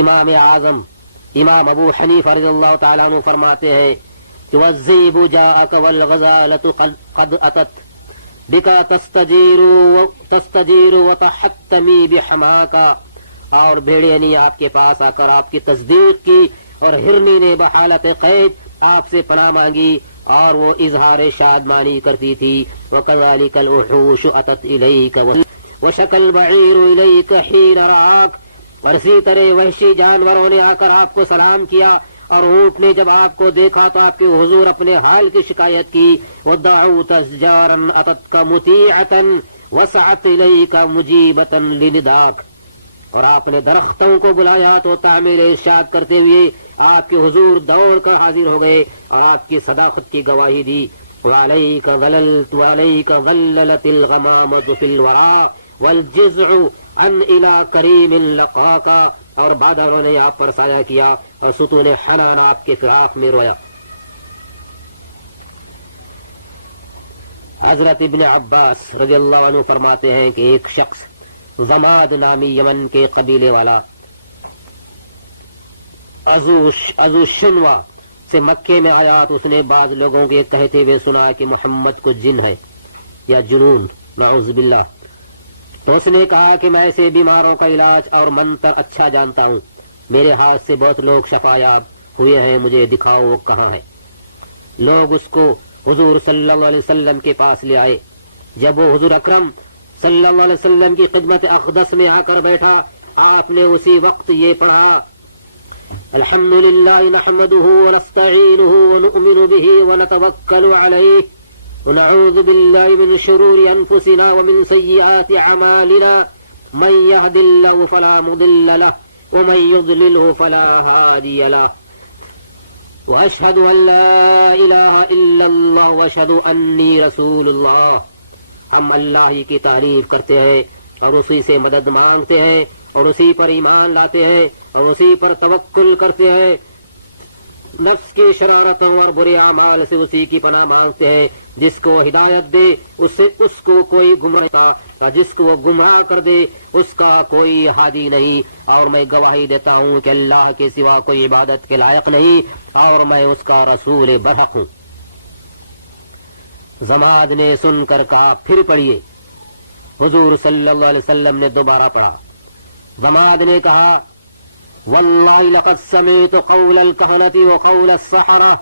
امام اعظم امام ابو حنیفہ رضی اللہ تعالیٰ عنہ فرماتے ہیں کہ وَالذِّئْبُ جَاءَكَ وَالْغَزَالَةُ قَدْ أَتَتْ بِكَ تَسْتَجِيرُ وَتَحَتَّمِي بِحَمَاكَ. اور بھیڑیا نے آپ کے پاس آ کر آپ کی تصدیق کی اور ہرنی نے بحالت قید آپ سے پناہ مانگی اور وہ اظہار شادمانی کرتی تھی. وَكَذَلِكَ الْوُحُوشُ أَتَتْ إِلَيْكَ وَشَكَ الْبَعِيرُ إِلَيْكَ حِينَ رَآكَ. اور اسی طرح وحشی جانوروں نے آ کر آپ کو سلام کیا اور اونٹ نے جب آپ کو دیکھا تو آپ کے حضور اپنے حال کی شکایت کی. وَدَعُوتَ أَشْجَارًا أَتَتْكَ مُطِيعَةً وَسَعَتْ إِلَيْكَ مُجِيبَةً لِنِدَاكَ. اور آپ نے درختوں کو بلایا تو تعمیر ارشاد کرتے ہوئے آپ کے حضور دوڑ کر حاضر ہو گئے اور آپ کی صداقت کی گواہی دی. وَعَلَيْكَ ظَلَّلَتِ الْغَمَامَةُ فِي الْوَرَى وَالْجِزْعُ ان الى کریم لقاکا. اور بادلوں نے آپ پر سایہ کیا اور ستون حنان آپ کے فراق میں رویا. حضرت ابن عباس رضی اللہ عنہ فرماتے ہیں کہ ایک شخص زماد نامی یمن کے قبیلے والا ازو شنوا سے مکے میں آیا تو اس نے بعض لوگوں کے کہتے ہوئے سنا کہ محمد کو جن ہے یا جنون نعوذ باللہ. تو اس نے کہا کہ میں ایسے بیماروں کا علاج اور منتر اچھا جانتا ہوں. میرے ہاتھ سے بہت لوگ شفایاب ہوئے ہیں، مجھے دکھاؤ وہ کہاں ہے. لوگ اس کو حضور صلی اللہ علیہ وسلم کے پاس لے آئے. جب وہ حضور اکرم صلی اللہ علیہ وسلم کی خدمت اقدس میں آ کر بیٹھا آپ نے اسی وقت یہ پڑھا الحمدللہ نحمدہ ونستعینہ ونؤمن بہ ونتوکل علیہ ونعوذ باللہ من شرور انفسنا ومن سیئات اعمالنا من یهد اللہ فلا مضل له ومن یضللہ فلا ہادی له واشہد ان لا الہ الا اللہ واشہد انی رسول اللہ. ہم اللہ ہی کی تعریف کرتے ہیں اور اسی سے مدد مانگتے ہیں اور اسی پر ایمان لاتے ہیں اور اسی پر توکل کرتے ہیں. نفس کی شرارتوں اور برے اعمال سے اسی کی پناہ مانگتے ہیں. جس کو ہدایت دے اس کو کوئی گمراہ اور جس کو وہ گمراہ کر دے اس کا کوئی ہادی نہیں. اور میں گواہی دیتا ہوں کہ اللہ کے سوا کوئی عبادت کے لائق نہیں اور میں اس کا رسول برحق ہوں. زماد نے سن کر کہا پھر پڑھیے. حضور صلی اللہ علیہ وسلم نے دوبارہ پڑھا ضماد نے کہا واللہ لقد سمعت قول الکہنۃ وقول السحرہ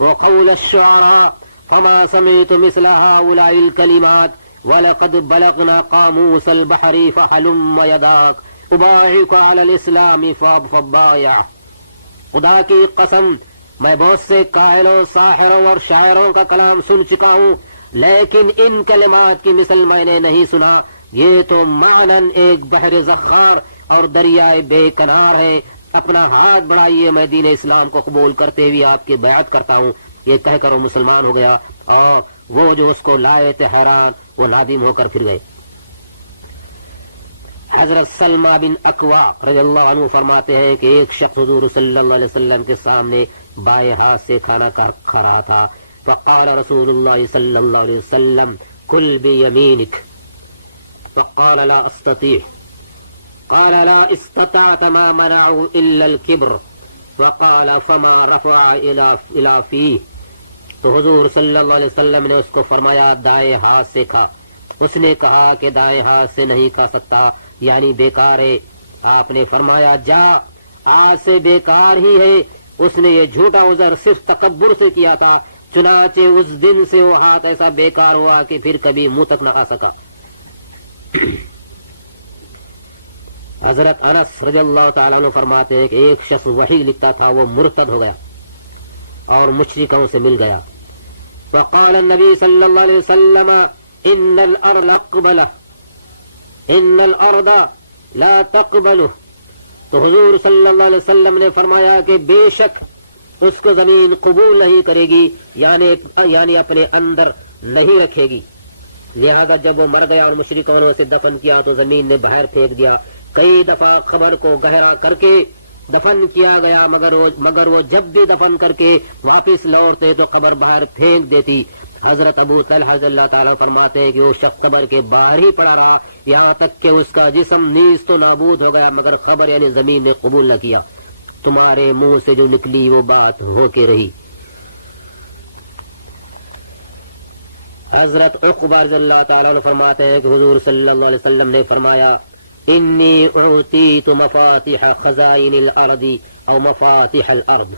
وقول الشعراء فما سمعت مثل هؤلاء الكلمات وَلَقَدْ بَلَغْنَا قَامُوسَ الْبَحْرِ فَحَلُمَّ يَدَاكَ أُبَايعُكَ عَلَى الْإِسْلَامِ فَبَايِعْ۔ خدا کی قسم میں بہت سے کاہلوں، ساحروں اور شاعروں کا کلام سن چکا ہوں، لیکن ان کلمات کی مثل میں نے نہیں سنا۔ یہ تو معنن ایک بحر زخار اور دریائے بے کنار ہے۔ اپنا ہاتھ بڑھائیے، میں دین اسلام کو قبول کرتے ہوئے آپ کی بیعت کرتا ہوں۔ یہ کہہ کر وہ مسلمان ہو گیا، اور وہ جو اس کو لائے تھے حیران، وہ نادم ہو کر پھر گئے۔ حضرت سلمہ بن اکوا رضی اللہ عنہ فرماتے ہیں کہ ایک شخص حضور صلی اللہ علیہ وسلم کے سامنے بائیں ہاتھ سے کھانا کھا رہا تھا، فقال رسول اللہ صلی اللہ علیہ وسلم کل بیمینک، فقال لا استطیع، قال لا استطعت ما منعه الا الكبر، فقال فما رفع الى فیہ۔ تو حضور صلی اللہ علیہ وسلم نے اس کو فرمایا دائیں ہاتھ سے کھا۔ اس نے کہا کہ دائیں ہاتھ سے نہیں کھا سکتا، یعنی بیکار ہے۔ آپ نے فرمایا جا، آج سے بیکار ہی ہے۔ اس نے یہ جھوٹا عذر صرف تکبر سے کیا تھا، چنانچہ اس دن سے وہ ہاتھ ایسا بیکار ہوا کہ پھر کبھی منہ تک نہ آ سکا۔ حضرت انس رضی اللہ تعالیٰ عنہ فرماتے ہیں کہ ایک شخص وحی لکھتا تھا، وہ مرتد ہو گیا اور مشرکوں سے مل گیا۔ فقال النبی صلی اللہ علیہ وسلم ان الارض لا تقبلہ۔ تو حضور صلی اللہ علیہ وسلم نے فرمایا کہ بے شک اس کو زمین قبول نہیں کرے گی، یعنی اپنے اندر نہیں رکھے گی۔ لہذا جب وہ مر گیا اور مشرکوں نے اسے دفن کیا تو زمین نے باہر پھینک دیا۔ کئی دفعہ قبر کو گہرا کر کے دفن کیا گیا، مگر وہ جب بھی دفن کر کے واپس لوٹتے تو قبر باہر پھینک دیتی۔ حضرت ابو طلحہ رضی اللہ تعالیٰ فرماتے ہیں کہ وہ شخص قبر کے باہر ہی پڑا رہا، یہاں تک کہ اس کا جسم نیز تو نابود ہو گیا، مگر قبر یعنی زمین نے قبول نہ کیا۔ تمہارے منہ سے جو نکلی وہ بات ہو کے رہی۔ حضرت عقبہ رضی اللہ تعالیٰ عنہ فرماتے ہیں کہ حضور صلی اللہ علیہ وسلم نے فرمایا انی اعطیت مفاتیح خزائن الارض او مفاتیح الارض،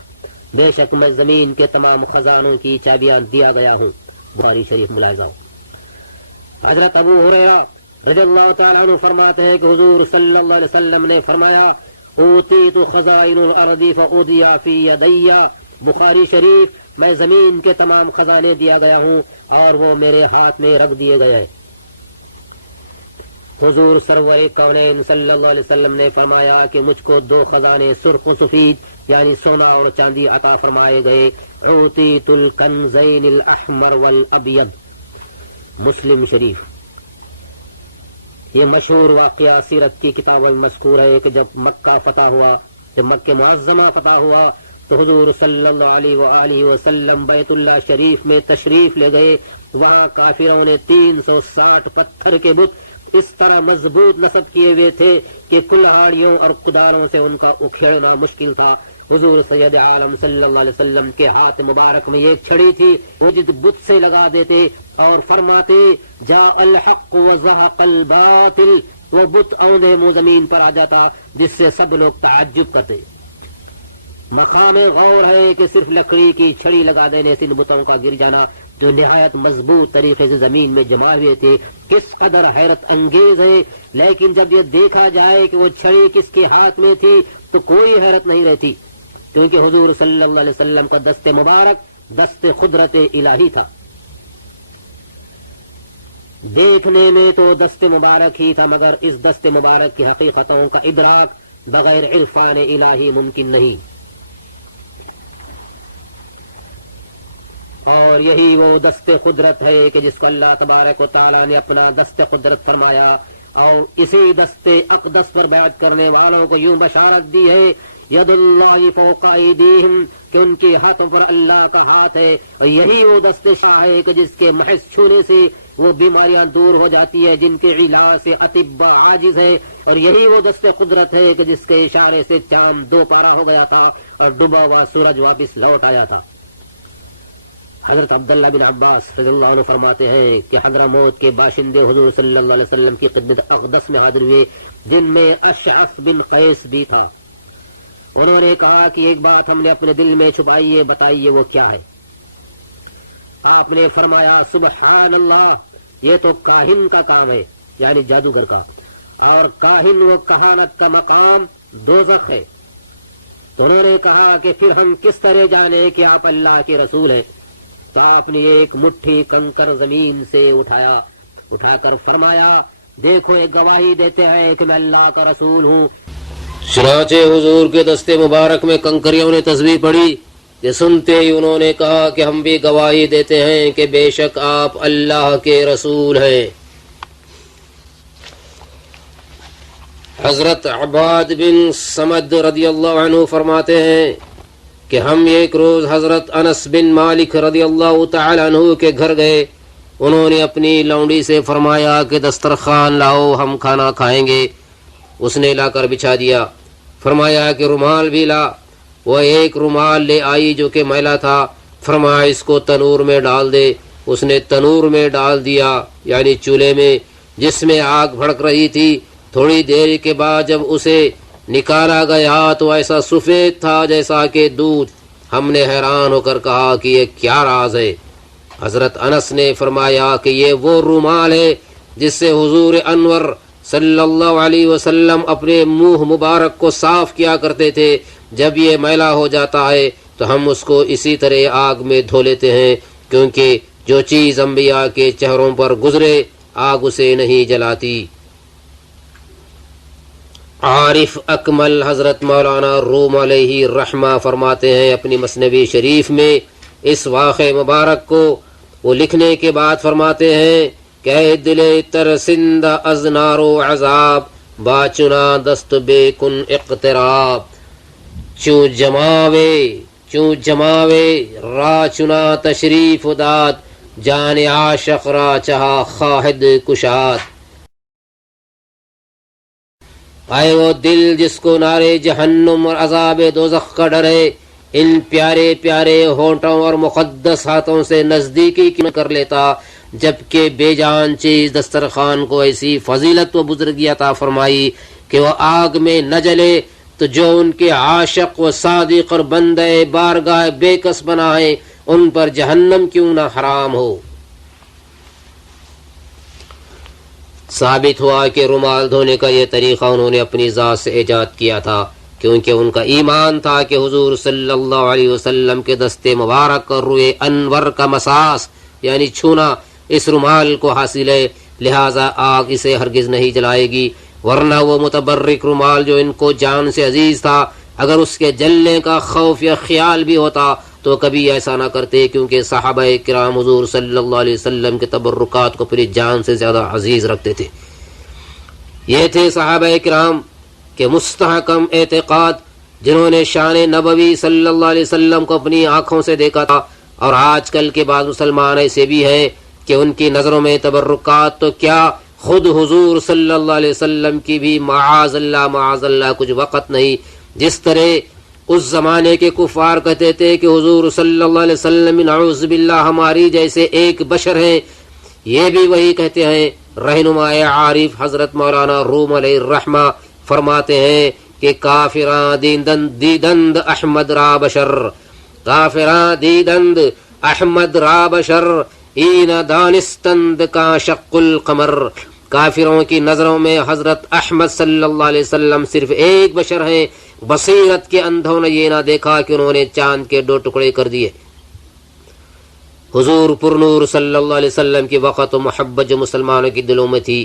بے شک میں زمین کے تمام خزانوں کی چابیاں دیا گیا ہوں۔ بخاری شریف ملاحظہ ہو۔ حضرت ابو ہریرہ رضی اللہ تعالیٰ عنہ فرماتے ہیں کہ حضور صلی اللہ علیہ وسلم نے فرمایا اوتیت خزائن الارض فاودی فی یدی، بخاری شریف، میں زمین کے تمام خزانے دیا گیا ہوں اور وہ میرے ہاتھ میں رکھ دیے گئے ہیں۔ حضور سرور کونین صلی اللہ علیہ وسلم نے فرمایا کہ مجھ کو دو خزانے سرخ و سفید یعنی سونا اور چاندی عطا فرمائے گئے۔ اعطیت الکنزین الاحمر والابیض، مسلم شریف۔ یہ مشہور واقعہ سیرت کی کتابوں میں مذکور ہے کہ جب مکہ فتح ہوا، جب مکہ معظمہ فتح ہوا تو حضور صلی اللہ علیہ وآلہ وسلم بیت اللہ شریف میں تشریف لے گئے۔ وہاں کافروں نے 360 پتھر کے بت اس طرح مضبوط نصب کیے ہوئے تھے کہ کلہاڑیوں اور کدالوں سے ان کا اکھیڑنا مشکل تھا۔ حضور سید عالم صلی اللہ علیہ وسلم کے ہاتھ مبارک میں ایک چھڑی تھی، وہ جد بت سے لگا دیتے اور فرماتے جاء الحق وزهق الباطل، وہ بت اوندے منہ زمین پر آ جاتا جس سے سب لوگ تعجب کرتے۔ مقام غور ہے کہ صرف لکڑی کی چھڑی لگا دینے سے ان بتوں کا گر جانا جو نہایت مضبوط طریقے سے زمین میں جمع ہوئے تھے کس قدر حیرت انگیز ہے۔ لیکن جب یہ دیکھا جائے کہ وہ چھڑی کس کے ہاتھ میں تھی تو کوئی حیرت نہیں رہتی، کیونکہ حضور صلی اللہ علیہ وسلم کا دست مبارک دست قدرت الہی تھا۔ دیکھنے میں تو دست مبارک ہی تھا، مگر اس دست مبارک کی حقیقتوں کا ادراک بغیر عرفان الہی ممکن نہیں۔ اور یہی وہ دست قدرت ہے کہ جس کو اللہ تبارک و تعالیٰ نے اپنا دست قدرت فرمایا، اور اسی دست اقدس پر بیعت کرنے والوں کو یوں بشارت دی ہے ید اللہ فوق ایدیہم، کہ ان کے ہاتھوں پر اللہ کا ہاتھ ہے۔ اور یہی وہ دست شاہ ہے کہ جس کے محض چھونے سے وہ بیماریاں دور ہو جاتی ہے جن کے علاج سے اطباء عاجز ہے۔ اور یہی وہ دست قدرت ہے کہ جس کے اشارے سے چاند 2 پارہ ہو گیا تھا اور ڈوبا ہوا سورج واپس لوٹ آیا تھا۔ حضرت عبداللہ بن عباس رضی اللہ عنہ فرماتے ہیں کہ حضرموت کے باشندے حضور صلی اللہ علیہ وسلم کی خدمت اقدس میں حاضر ہوئے، جن میں اشعث بن قیس بھی تھا۔ انہوں نے کہا کہ ایک بات ہم نے اپنے دل میں چھپائی ہے، بتائیے وہ کیا ہے؟ آپ نے فرمایا سبحان اللہ، یہ تو کاہن کا کام ہے، یعنی جادوگر کا، اور کاہن و کہانت کا مقام دوزخ ہے۔ تو انہوں نے کہا کہ پھر ہم کس طرح جانیں کہ آپ اللہ کے رسول ہیں؟ تو آپ نے ایک مٹھی کنکر زمین سے اٹھا کر فرمایا دیکھو یہ گواہی دیتے ہیں کہ میں اللہ کا رسول ہوں۔ چنانچہ حضور کے دستے مبارک میں کنکریوں نے تسبیح پڑھی کہ سنتے ہی انہوں نے کہا کہ ہم بھی گواہی دیتے ہیں کہ بے شک آپ اللہ کے رسول ہیں۔ حضرت عباد بن سمد رضی اللہ عنہ فرماتے ہیں کہ ہم ایک روز حضرت انس بن مالک رضی اللہ تعالی عنہ کے گھر گئے۔ انہوں نے اپنی لونڈی سے فرمایا کہ دسترخوان لاؤ، ہم کھانا کھائیں گے۔ اس نے لا کر بچھا دیا۔ فرمایا کہ رومال بھی لا۔ وہ ایک رومال لے آئی جو کہ میلا تھا۔ فرمایا اس کو تنور میں ڈال دے۔ اس نے تنور میں ڈال دیا، یعنی چولہے میں، جس میں آگ بھڑک رہی تھی۔ تھوڑی دیر کے بعد جب اسے نکالا گیا تو ایسا سفید تھا جیسا کہ دودھ۔ ہم نے حیران ہو کر کہا کہ یہ کیا راز ہے؟ حضرت انس نے فرمایا کہ یہ وہ رومال ہے جس سے حضور انور صلی اللہ علیہ وسلم اپنے منہ مبارک کو صاف کیا کرتے تھے۔ جب یہ میلا ہو جاتا ہے تو ہم اس کو اسی طرح آگ میں دھو لیتے ہیں، کیونکہ جو چیز انبیاء کے چہروں پر گزرے آگ اسے نہیں جلاتی۔ عارف اکمل حضرت مولانا روم علیہ الرحمہ فرماتے ہیں اپنی مثنوی شریف میں اس واقع مبارک کو وہ لکھنے کے بعد فرماتے ہیں کہ اے دل ترسند از نار و عذاب باچنا دست بے کن اقتراب، چوں جماوے را چنا تشریف داد جان عاشق را چہا خواہد کشاد۔ آئے وہ دل جس کو نارے جہنم اور عذاب دوزخ کا ڈر ہے، ان پیارے پیارے ہونٹوں اور مقدس ہاتھوں سے نزدیکی کیوں کر لیتا، جبکہ بے جان چیز دسترخوان کو ایسی فضیلت و بزرگی عطا فرمائی کہ وہ آگ میں نہ جلے، تو جو ان کے عاشق و صادق اور بندے بارگاہ بے کس بنائے ان پر جہنم کیوں نہ حرام ہو۔ ثابت ہوا کہ رومال دھونے کا یہ طریقہ انہوں نے اپنی ذات سے ایجاد کیا تھا، کیونکہ ان کا ایمان تھا کہ حضور صلی اللہ علیہ وسلم کے دستے مبارک اور روئے انور کا مساس یعنی چھونا اس رومال کو حاصل ہے، لہذا آگ اسے ہرگز نہیں جلائے گی، ورنہ وہ متبرک رومال جو ان کو جان سے عزیز تھا، اگر اس کے جلنے کا خوف یا خیال بھی ہوتا تو کبھی ایسا نہ کرتے، کیونکہ صحابہ کرام حضور صلی اللہ علیہ وسلم کے تبرکات کو اپنی جان سے زیادہ عزیز رکھتے تھے۔ یہ تھے صحابہ کرام کے مستحکم اعتقاد، جنہوں نے شان نبوی صلی اللہ علیہ وسلم کو اپنی آنکھوں سے دیکھا تھا، اور آج کل کے بعض مسلمان ایسے بھی ہیں کہ ان کی نظروں میں تبرکات تو کیا، خود حضور صلی اللہ علیہ وسلم کی بھی معاذ اللہ کچھ وقت نہیں۔ جس طرح اس زمانے کے کفار کہتے تھے کہ حضور صلی اللہ علیہ وسلم نعوذ باللہ ہماری جیسے ایک بشر ہیں، یہ بھی وہی کہتے ہیں۔ رہنما عارف حضرت مولانا روم علیہ الرحمہ فرماتے ہیں کہ کافراں دیدند احمد را بشر، کافراں دیدند احمد را بشر، این دانستند کا شق القمر۔ کافروں کی نظروں میں حضرت احمد صلی اللہ علیہ وسلم صرف ایک بشر ہیں، بصیرت کے اندھوں نے یہ نہ دیکھا کہ انہوں نے چاند کے 2 ٹکڑے کر دیے۔ حضور پرنور صلی اللہ علیہ وسلم کی وقت و محبت جو مسلمانوں کی دلوں میں تھی،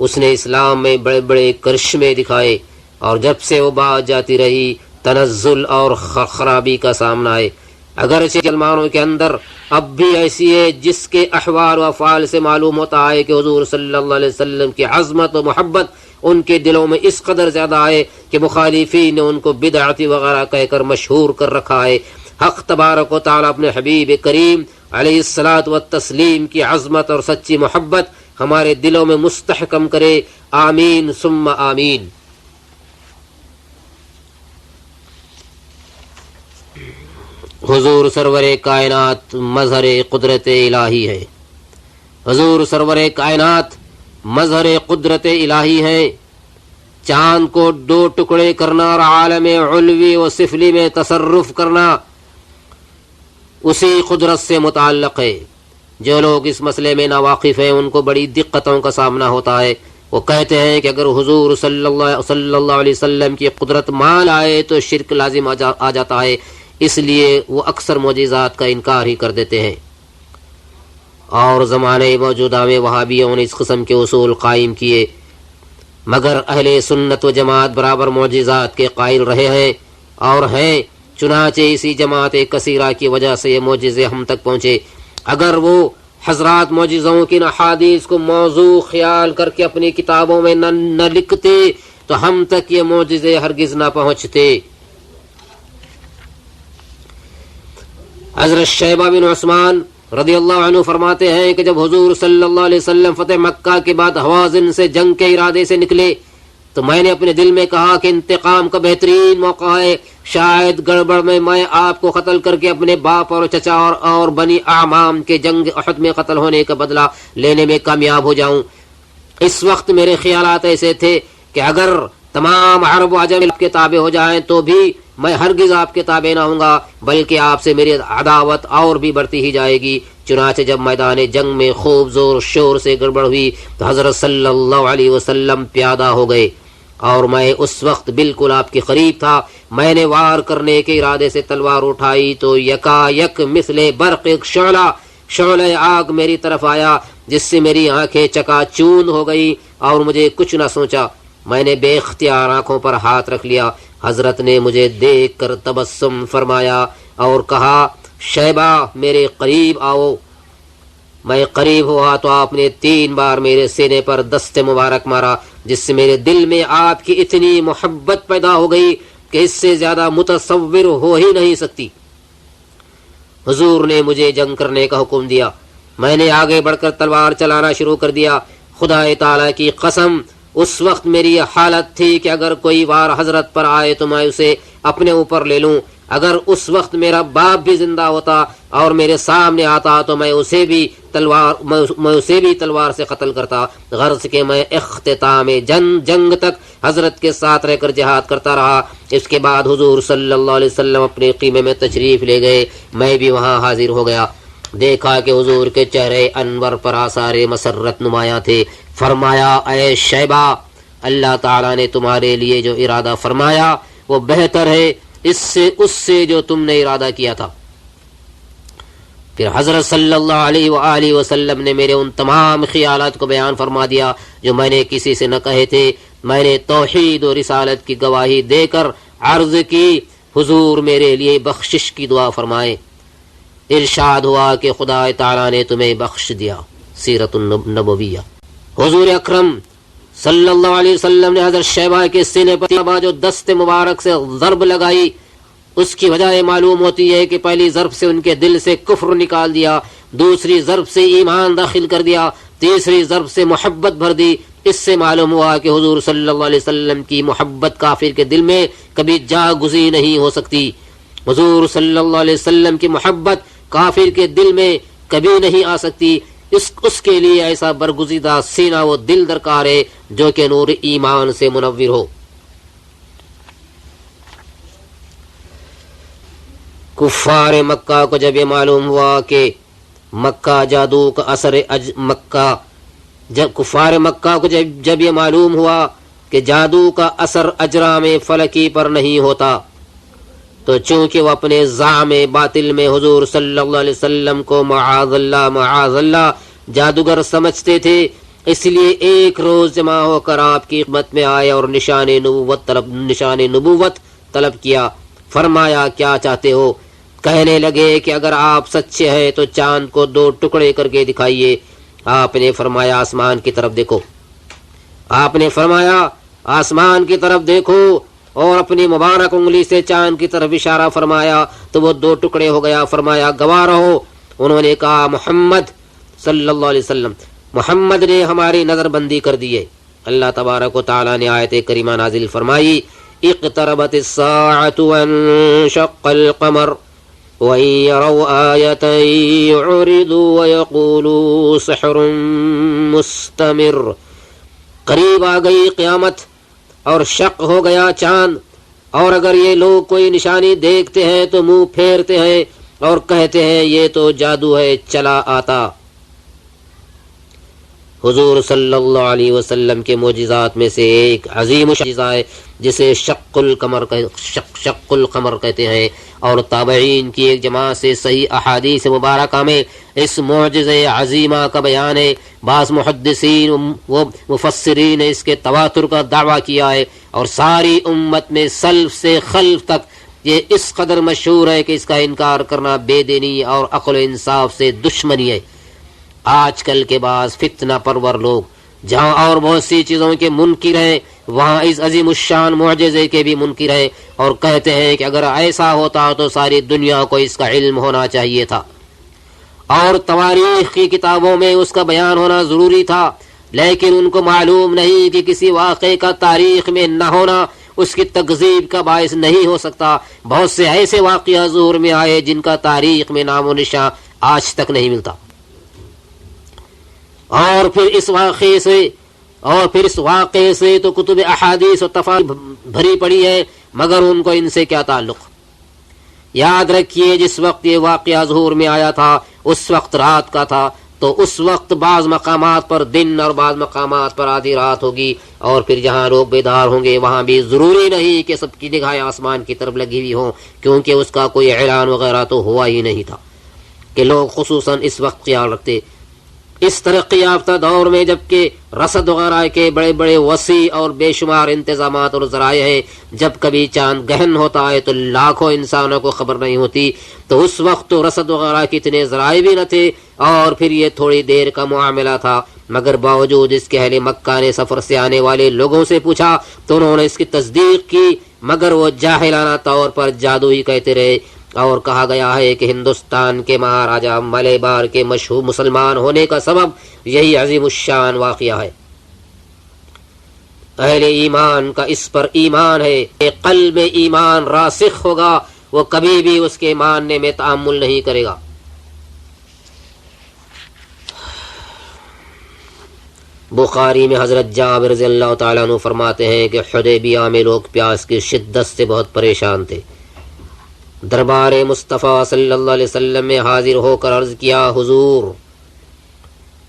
اس نے اسلام میں بڑے بڑے کرشمے دکھائے، اور جب سے وہ بات جاتی رہی تنزل اور خرابی کا سامنا ہے۔ اگرچہ مسلمانوں کے اندر اب بھی ایسی ہے جس کے احوال و افعال سے معلوم ہوتا ہے کہ حضور صلی اللہ علیہ وسلم کی عظمت و محبت ان کے دلوں میں اس قدر زیادہ ہے کہ مخالفین نے ان کو بدعتی وغیرہ کہہ کر مشہور کر رکھا ہے۔ حق تبارک و تعالیٰ اپنے حبیب کریم علیہ الصلاۃ والتسلیم کی عظمت اور سچی محبت ہمارے دلوں میں مستحکم کرے، آمین ثم آمین۔ حضور سرور کائنات مظہر قدرت الہی ہے، حضور سرور کائنات مظہر قدرت الہی ہے۔ چاند کو دو ٹکڑے کرنا اور عالم علوی و سفلی میں تصرف کرنا اسی قدرت سے متعلق ہے۔ جو لوگ اس مسئلے میں ناواقف ہیں ان کو بڑی دقتوں کا سامنا ہوتا ہے۔ وہ کہتے ہیں کہ اگر حضور صلی اللہ علیہ وسلم کی قدرت مان آئے تو شرک لازم آ جاتا ہے، اس لیے وہ اکثر معجزات کا انکار ہی کر دیتے ہیں۔ اور زمانے موجودہ میں وہابیوں نے اس قسم کے اصول قائم کیے، مگر اہل سنت و جماعت برابر معجزات کے قائل رہے ہیں اور ہیں۔ چنانچہ اسی جماعت کثیرہ کی وجہ سے یہ معجزے ہم تک پہنچے۔ اگر وہ حضرات معجزوں کی احادیث کو موضوع خیال کر کے اپنی کتابوں میں نہ لکھتے تو ہم تک یہ معجزے ہرگز نہ پہنچتے۔ حضرت شیبہ بن عثمان رضی اللہ عنہ فرماتے ہیں کہ جب حضور صلی اللہ علیہ وسلم فتح مکہ کے بعد حوازن سے جنگ کے ارادے سے نکلے تو میں نے اپنے دل میں کہا کہ انتقام کا بہترین موقع ہے، شاید گڑبڑ میں آپ کو قتل کر کے اپنے باپ اور چچا اور بنی اعمام کے جنگ احد میں قتل ہونے کا بدلہ لینے میں کامیاب ہو جاؤں۔ اس وقت میرے خیالات ایسے تھے کہ اگر تمام عرب و عجم آپ کے تابع ہو جائیں تو بھی میں ہرگز آپ کے تابع نہ ہوں گا، بلکہ آپ سے میری عداوت اور بھی بڑھتی ہی جائے گی۔ چنانچہ جب میدان جنگ میں خوب زور شور سے گڑبڑ ہوئی تو حضرت صلی اللہ علیہ وسلم پیادہ ہو گئے اور میں اس وقت بالکل آپ کے قریب تھا۔ میں نے وار کرنے کے ارادے سے تلوار اٹھائی تو یکا یک مثل برق ایک شعلہ آگ میری طرف آیا، جس سے میری آنکھیں چکا چوند ہو گئی اور مجھے کچھ نہ سوچا۔ میں نے بے اختیار آنکھوں پر ہاتھ رکھ لیا۔ حضرت نے مجھے دیکھ کر تبسم فرمایا اور کہا، شیبہ میرے قریب آؤ۔ میں قریب ہوا تو آپ نے 3 بار میرے سینے پر دست مبارک مارا، جس سے میرے دل میں آپ کی اتنی محبت پیدا ہو گئی کہ اس سے زیادہ متصور ہو ہی نہیں سکتی۔ حضور نے مجھے جنگ کرنے کا حکم دیا۔ میں نے آگے بڑھ کر تلوار چلانا شروع کر دیا۔ خدا تعالی کی قسم، اس وقت میری یہ حالت تھی کہ اگر کوئی وار حضرت پر آئے تو میں اسے اپنے اوپر لے لوں۔ اگر اس وقت میرا باپ بھی زندہ ہوتا اور میرے سامنے آتا تو میں اسے بھی تلوار سے قتل کرتا، غرض کہ میں اختتام جنگ تک حضرت کے ساتھ رہ کر جہاد کرتا رہا۔ اس کے بعد حضور صلی اللہ علیہ وسلم اپنے خیمے میں تشریف لے گئے، میں بھی وہاں حاضر ہو گیا۔ دیکھا کہ حضور کے چہرے انور پر آثار مسرت نمایاں تھے۔ فرمایا، اے شیبہ، اللہ تعالیٰ نے تمہارے لیے جو ارادہ فرمایا وہ بہتر ہے اس سے جو تم نے ارادہ کیا تھا۔ پھر حضرت صلی اللہ علیہ وآلہ وسلم نے میرے ان تمام خیالات کو بیان فرما دیا جو میں نے کسی سے نہ کہے تھے۔ میں نے توحید و رسالت کی گواہی دے کر عرض کی، حضور میرے لیے بخشش کی دعا فرمائے۔ ارشاد ہوا کہ خدا تعالیٰ نے تمہیں بخش دیا۔ سیرت النبویہ۔ حضور اکرم صلی اللہ علیہ وسلم نے حضرت شیبہ کے سینے پر جو دست مبارک سے ضرب لگائی، اس کی وجہ معلوم ہوتی ہے کہ پہلی ضرب سے ان کے دل سے کفر نکال دیا، دوسری ضرب سے ایمان داخل کر دیا، تیسری ضرب سے محبت بھر دی۔ اس سے معلوم ہوا کہ حضور صلی اللہ علیہ وسلم کی محبت کافر کے دل میں کبھی جا گزی نہیں ہو سکتی۔ حضور صلی اللہ علیہ وسلم کی محبت کافر کے دل میں کبھی نہیں آ سکتی۔ اس کے لیے ایسا برگزیدہ سینہ و دل درکار ہے جو کہ نور ایمان سے منور ہو۔ کفار مکہ کو جب یہ معلوم ہوا کہ جادو کا اثر کفار مکہ کو جب یہ معلوم ہوا کہ جادو کا اثر اجرام فلکی پر نہیں ہوتا، تو چونکہ وہ اپنے زعم باطل میں حضور صلی اللہ علیہ وسلم کو معاذ اللہ جادوگر سمجھتے تھے، اس لیے ایک روز جمع ہو کر آپ کی خدمت میں آئے اور نشان نبوت طلب کیا۔ فرمایا، کیا چاہتے ہو؟ کہنے لگے کہ اگر آپ سچے ہیں تو چاند کو 2 ٹکڑے کر کے دکھائیے۔ آپ نے فرمایا، آسمان کی طرف دیکھو۔ آپ نے فرمایا، آسمان کی طرف دیکھو، اور اپنی مبارک انگلی سے چاند کی طرف اشارہ فرمایا تو وہ 2 ٹکڑے ہو گیا۔ فرمایا، گواہ رہو۔ انہوں نے کہا، محمد صلی اللہ علیہ وسلم، محمد نے ہماری نظر بندی کر دی ہے۔ اللہ تبارک و تعالی نے آیت کریمہ نازل فرمائی، اقتربت الساعة وانشق القمر وَإِن يَرَوْا آيَةً يُعْرِضُوا وَيَقُولُوا سِحْرٌ مُسْتَمِرٌ۔ قریب آ گئی قیامت اور شق ہو گیا چاند، اور اگر یہ لوگ کوئی نشانی دیکھتے ہیں تو منہ پھیرتے ہیں اور کہتے ہیں یہ تو جادو ہے چلا آتا۔ حضور صلی اللہ علیہ وسلم کے معجزات میں سے ایک عظیم معجزہ ہے جسے شق القمر کہتے ہیں، اور تابعین کی ایک جماعت سے صحیح احادیث مبارکہ میں اس معجزہ عظیمہ کا بیان ہے۔ بعض محدثین و مفسرین نے اس کے تواتر کا دعویٰ کیا ہے، اور ساری امت میں سلف سے خلف تک یہ اس قدر مشہور ہے کہ اس کا انکار کرنا بے دینی اور عقل و انصاف سے دشمنی ہے۔ آج کل کے بعض فتنہ پرور لوگ جہاں اور بہت سی چیزوں کے منکر ہیں، وہاں اس عظیم الشان معجزے کے بھی منکر ہیں، اور کہتے ہیں کہ اگر ایسا ہوتا تو ساری دنیا کو اس کا علم ہونا چاہیے تھا، اور تواریخ کی کتابوں میں اس کا بیان ہونا ضروری تھا، لیکن ان کو معلوم نہیں کہ کسی واقعے کا تاریخ میں نہ ہونا اس کی تکذیب کا باعث نہیں ہو سکتا۔ بہت سے ایسے واقعہ ظہور میں آئے جن کا تاریخ میں نام و نشان آج تک نہیں ملتا، اور پھر اس واقعے سے تو کتب احادیث و تفاسیر بھری پڑی ہے، مگر ان کو ان سے کیا تعلق؟ یاد رکھیے جس وقت یہ واقعہ ظہور میں آیا تھا اس وقت رات کا تھا، تو اس وقت بعض مقامات پر دن اور بعض مقامات پر آدھی رات ہوگی، اور پھر جہاں لوگ بیدار ہوں گے وہاں بھی ضروری نہیں کہ سب کی نگاہیں آسمان کی طرف لگی ہوئی ہوں، کیونکہ اس کا کوئی اعلان وغیرہ تو ہوا ہی نہیں تھا کہ لوگ خصوصاً اس وقت خیال رکھتے۔ اس ترقی یافتہ دور میں جبکہ رصد وغیرہ کے بڑے بڑے وسیع اور بے شمار انتظامات اور ذرائع ہیں، جب کبھی چاند گہن ہوتا ہے تو لاکھوں انسانوں کو خبر نہیں ہوتی، تو اس وقت تو رصد وغیرہ کے اتنے ذرائع بھی نہ تھے، اور پھر یہ تھوڑی دیر کا معاملہ تھا، مگر باوجود اس کے اہل مکہ نے سفر سے آنے والے لوگوں سے پوچھا تو انہوں نے اس کی تصدیق کی، مگر وہ جاہلانہ طور پر جادو ہی کہتے رہے۔ اور کہا گیا ہے کہ ہندوستان کے مہاراجا ملے بار کے مشہور مسلمان ہونے کا سبب یہی عظیم الشان واقعہ ہے۔ اہل ایمان کا اس پر ایمان ہے کہ قلب میں ایمان راسخ ہوگا، وہ کبھی بھی اس کے ماننے میں تعامل نہیں کرے گا۔ بخاری میں حضرت جابر رضی اللہ تعالیٰ عنہ فرماتے ہیں کہ حدیبیہ میں لوگ پیاس کی شدت سے بہت پریشان تھے۔ دربار مصطفیٰ صلی اللہ علیہ وسلم میں حاضر ہو کر عرض کیا، حضور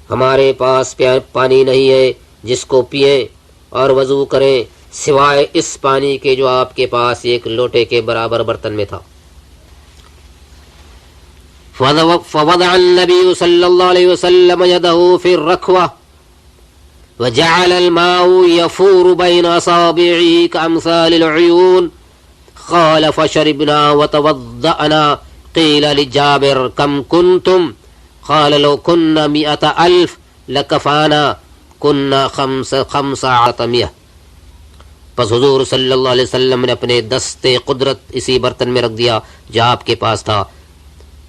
ہمارے پاس پانی نہیں ہے جس کو پئیں اور وضو کریں، سوائے اس پانی کے جو آپ کے پاس ایک لوٹے کے برابر برتن میں تھا۔ فوضع النبی صلی اللہ علیہ وسلم يده في الركوة وجعل الماء يفور بين أصابعه كأمثال العيون، قال فشربنا وتوضأنا، قيل لجابر كم كنتم؟ قال لو كنا 100,000 لكفانا، كنا 1500۔ پس حضور صلی اللہ علیہ وسلم نے اپنے دستے قدرت اسی برتن میں رکھ دیا جو آپ کے پاس تھا،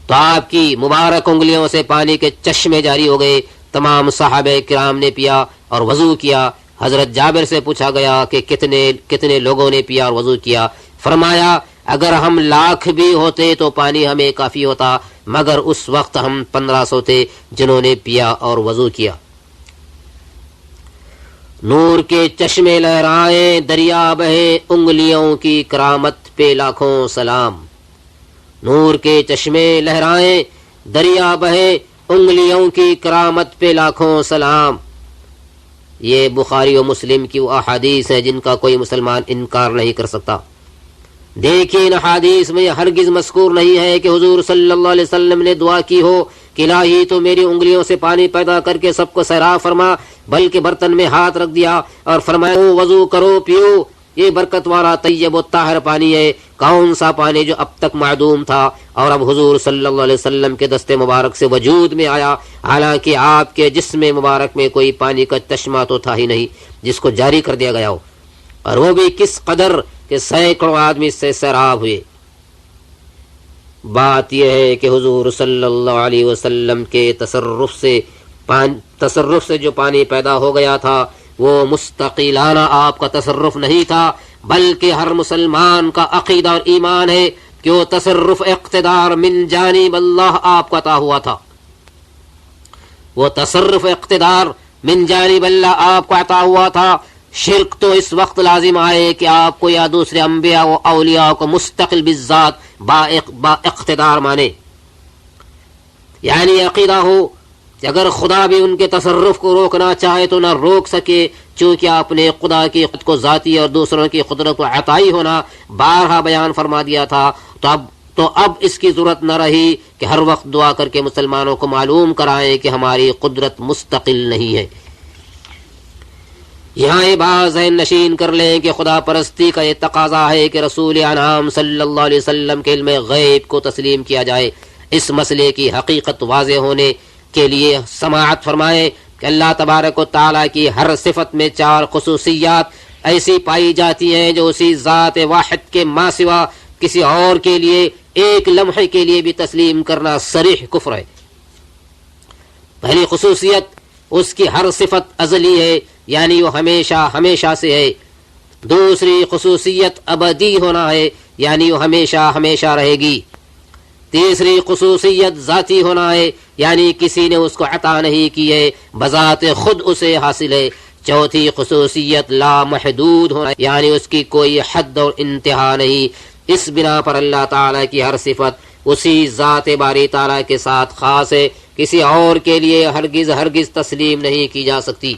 تو آپ کی مبارک انگلیوں سے پانی کے چشمے جاری ہو گئے۔ تمام صحابہ کرام نے پیا اور وضو کیا۔ حضرت جابر سے پوچھا گیا کہ کتنے لوگوں نے پیا اور وضو کیا؟ فرمایا اگر ہم 1,00,000 بھی ہوتے تو پانی ہمیں کافی ہوتا، مگر اس وقت ہم 1500 تھے جنہوں نے پیا اور وضو کیا۔ نور کے چشمے لہرائیں، دریا بہے، انگلیوں کی کرامت پہ لاکھوں سلام۔ نور کے چشمے لہرائیں، دریا بہے، انگلیوں کی کرامت پہ لاکھوں سلام۔ یہ بخاری و مسلم کی وہ احادیث ہیں جن کا کوئی مسلمان انکار نہیں کر سکتا۔ دیکھیں ان احادیث میں ہرگز مذکور نہیں ہے کہ حضور صلی اللہ علیہ وسلم نے دعا کی ہو کہ الہی تو میری انگلیوں سے پانی پیدا کر کے سب کو سیراب فرما، بلکہ برتن میں ہاتھ رکھ دیا اور فرمایا وضو کرو، پیو، یہ برکت والا طیب و طاہر پانی ہے۔ کون سا پانی جو اب تک معدوم تھا اور اب حضور صلی اللہ علیہ وسلم کے دستے مبارک سے وجود میں آیا، حالانکہ آپ کے جسم مبارک میں کوئی پانی کا چشمہ تو تھا ہی نہیں جس کو جاری کر دیا گیا ہو، اور وہ بھی کس قدر کہ سینکڑوں آدمی سے سیراب ہوئے۔ بات یہ ہے کہ حضور صلی اللہ علیہ وسلم کے تصرف سے جو پانی پیدا ہو گیا تھا وہ مستقلانہ آپ کا تصرف نہیں تھا، بلکہ ہر مسلمان کا عقیدہ اور ایمان ہے کہ وہ تصرف اقتدار من جانب اللہ آپ کو عطا ہوا تھا، وہ تصرف اقتدار من جانب اللہ آپ کو عطا ہوا تھا۔ شرک تو اس وقت لازم آئے کہ آپ کو یا دوسرے انبیاء و اولیاء کو مستقل بالذات با اقتدار مانے، یعنی عقیدہ ہو کہ اگر خدا بھی ان کے تصرف کو روکنا چاہے تو نہ روک سکے، چونکہ آپ نے خدا کی خود کو ذاتی اور دوسروں کی قدرت کو عطائی ہونا بارہا بیان فرما دیا تھا، تو اب اس کی ضرورت نہ رہی کہ ہر وقت دعا کر کے مسلمانوں کو معلوم کرائیں کہ ہماری قدرت مستقل نہیں ہے۔ یہاں یہ بات ذہن نشین کر لیں کہ خدا پرستی کا یہ تقاضا ہے کہ رسول انعام صلی اللہ علیہ وسلم کے علم غیب کو تسلیم کیا جائے۔ اس مسئلے کی حقیقت واضح ہونے کے لیے سماعت فرمائیں کہ اللہ تبارک و تعالیٰ کی ہر صفت میں 4 خصوصیات ایسی پائی جاتی ہیں جو اسی ذات واحد کے ماں سوا کسی اور کے لیے ایک لمحے کے لیے بھی تسلیم کرنا صریح کفر ہے۔ پہلی خصوصیت، اس کی ہر صفت ازلی ہے، یعنی وہ ہمیشہ ہمیشہ سے ہے۔ دوسری خصوصیت ابدی ہونا ہے، یعنی وہ ہمیشہ ہمیشہ رہے گی۔ تیسری خصوصیت ذاتی ہونا ہے، یعنی کسی نے اس کو عطا نہیں کی ہے، بذات خود اسے حاصل ہے۔ چوتھی خصوصیت لا محدود ہونا، یعنی اس کی کوئی حد اور انتہا نہیں۔ اس بنا پر اللہ تعالیٰ کی ہر صفت اسی ذات باری تعالیٰ کے ساتھ خاص ہے، کسی اور کے لیے ہرگز تسلیم نہیں کی جا سکتی۔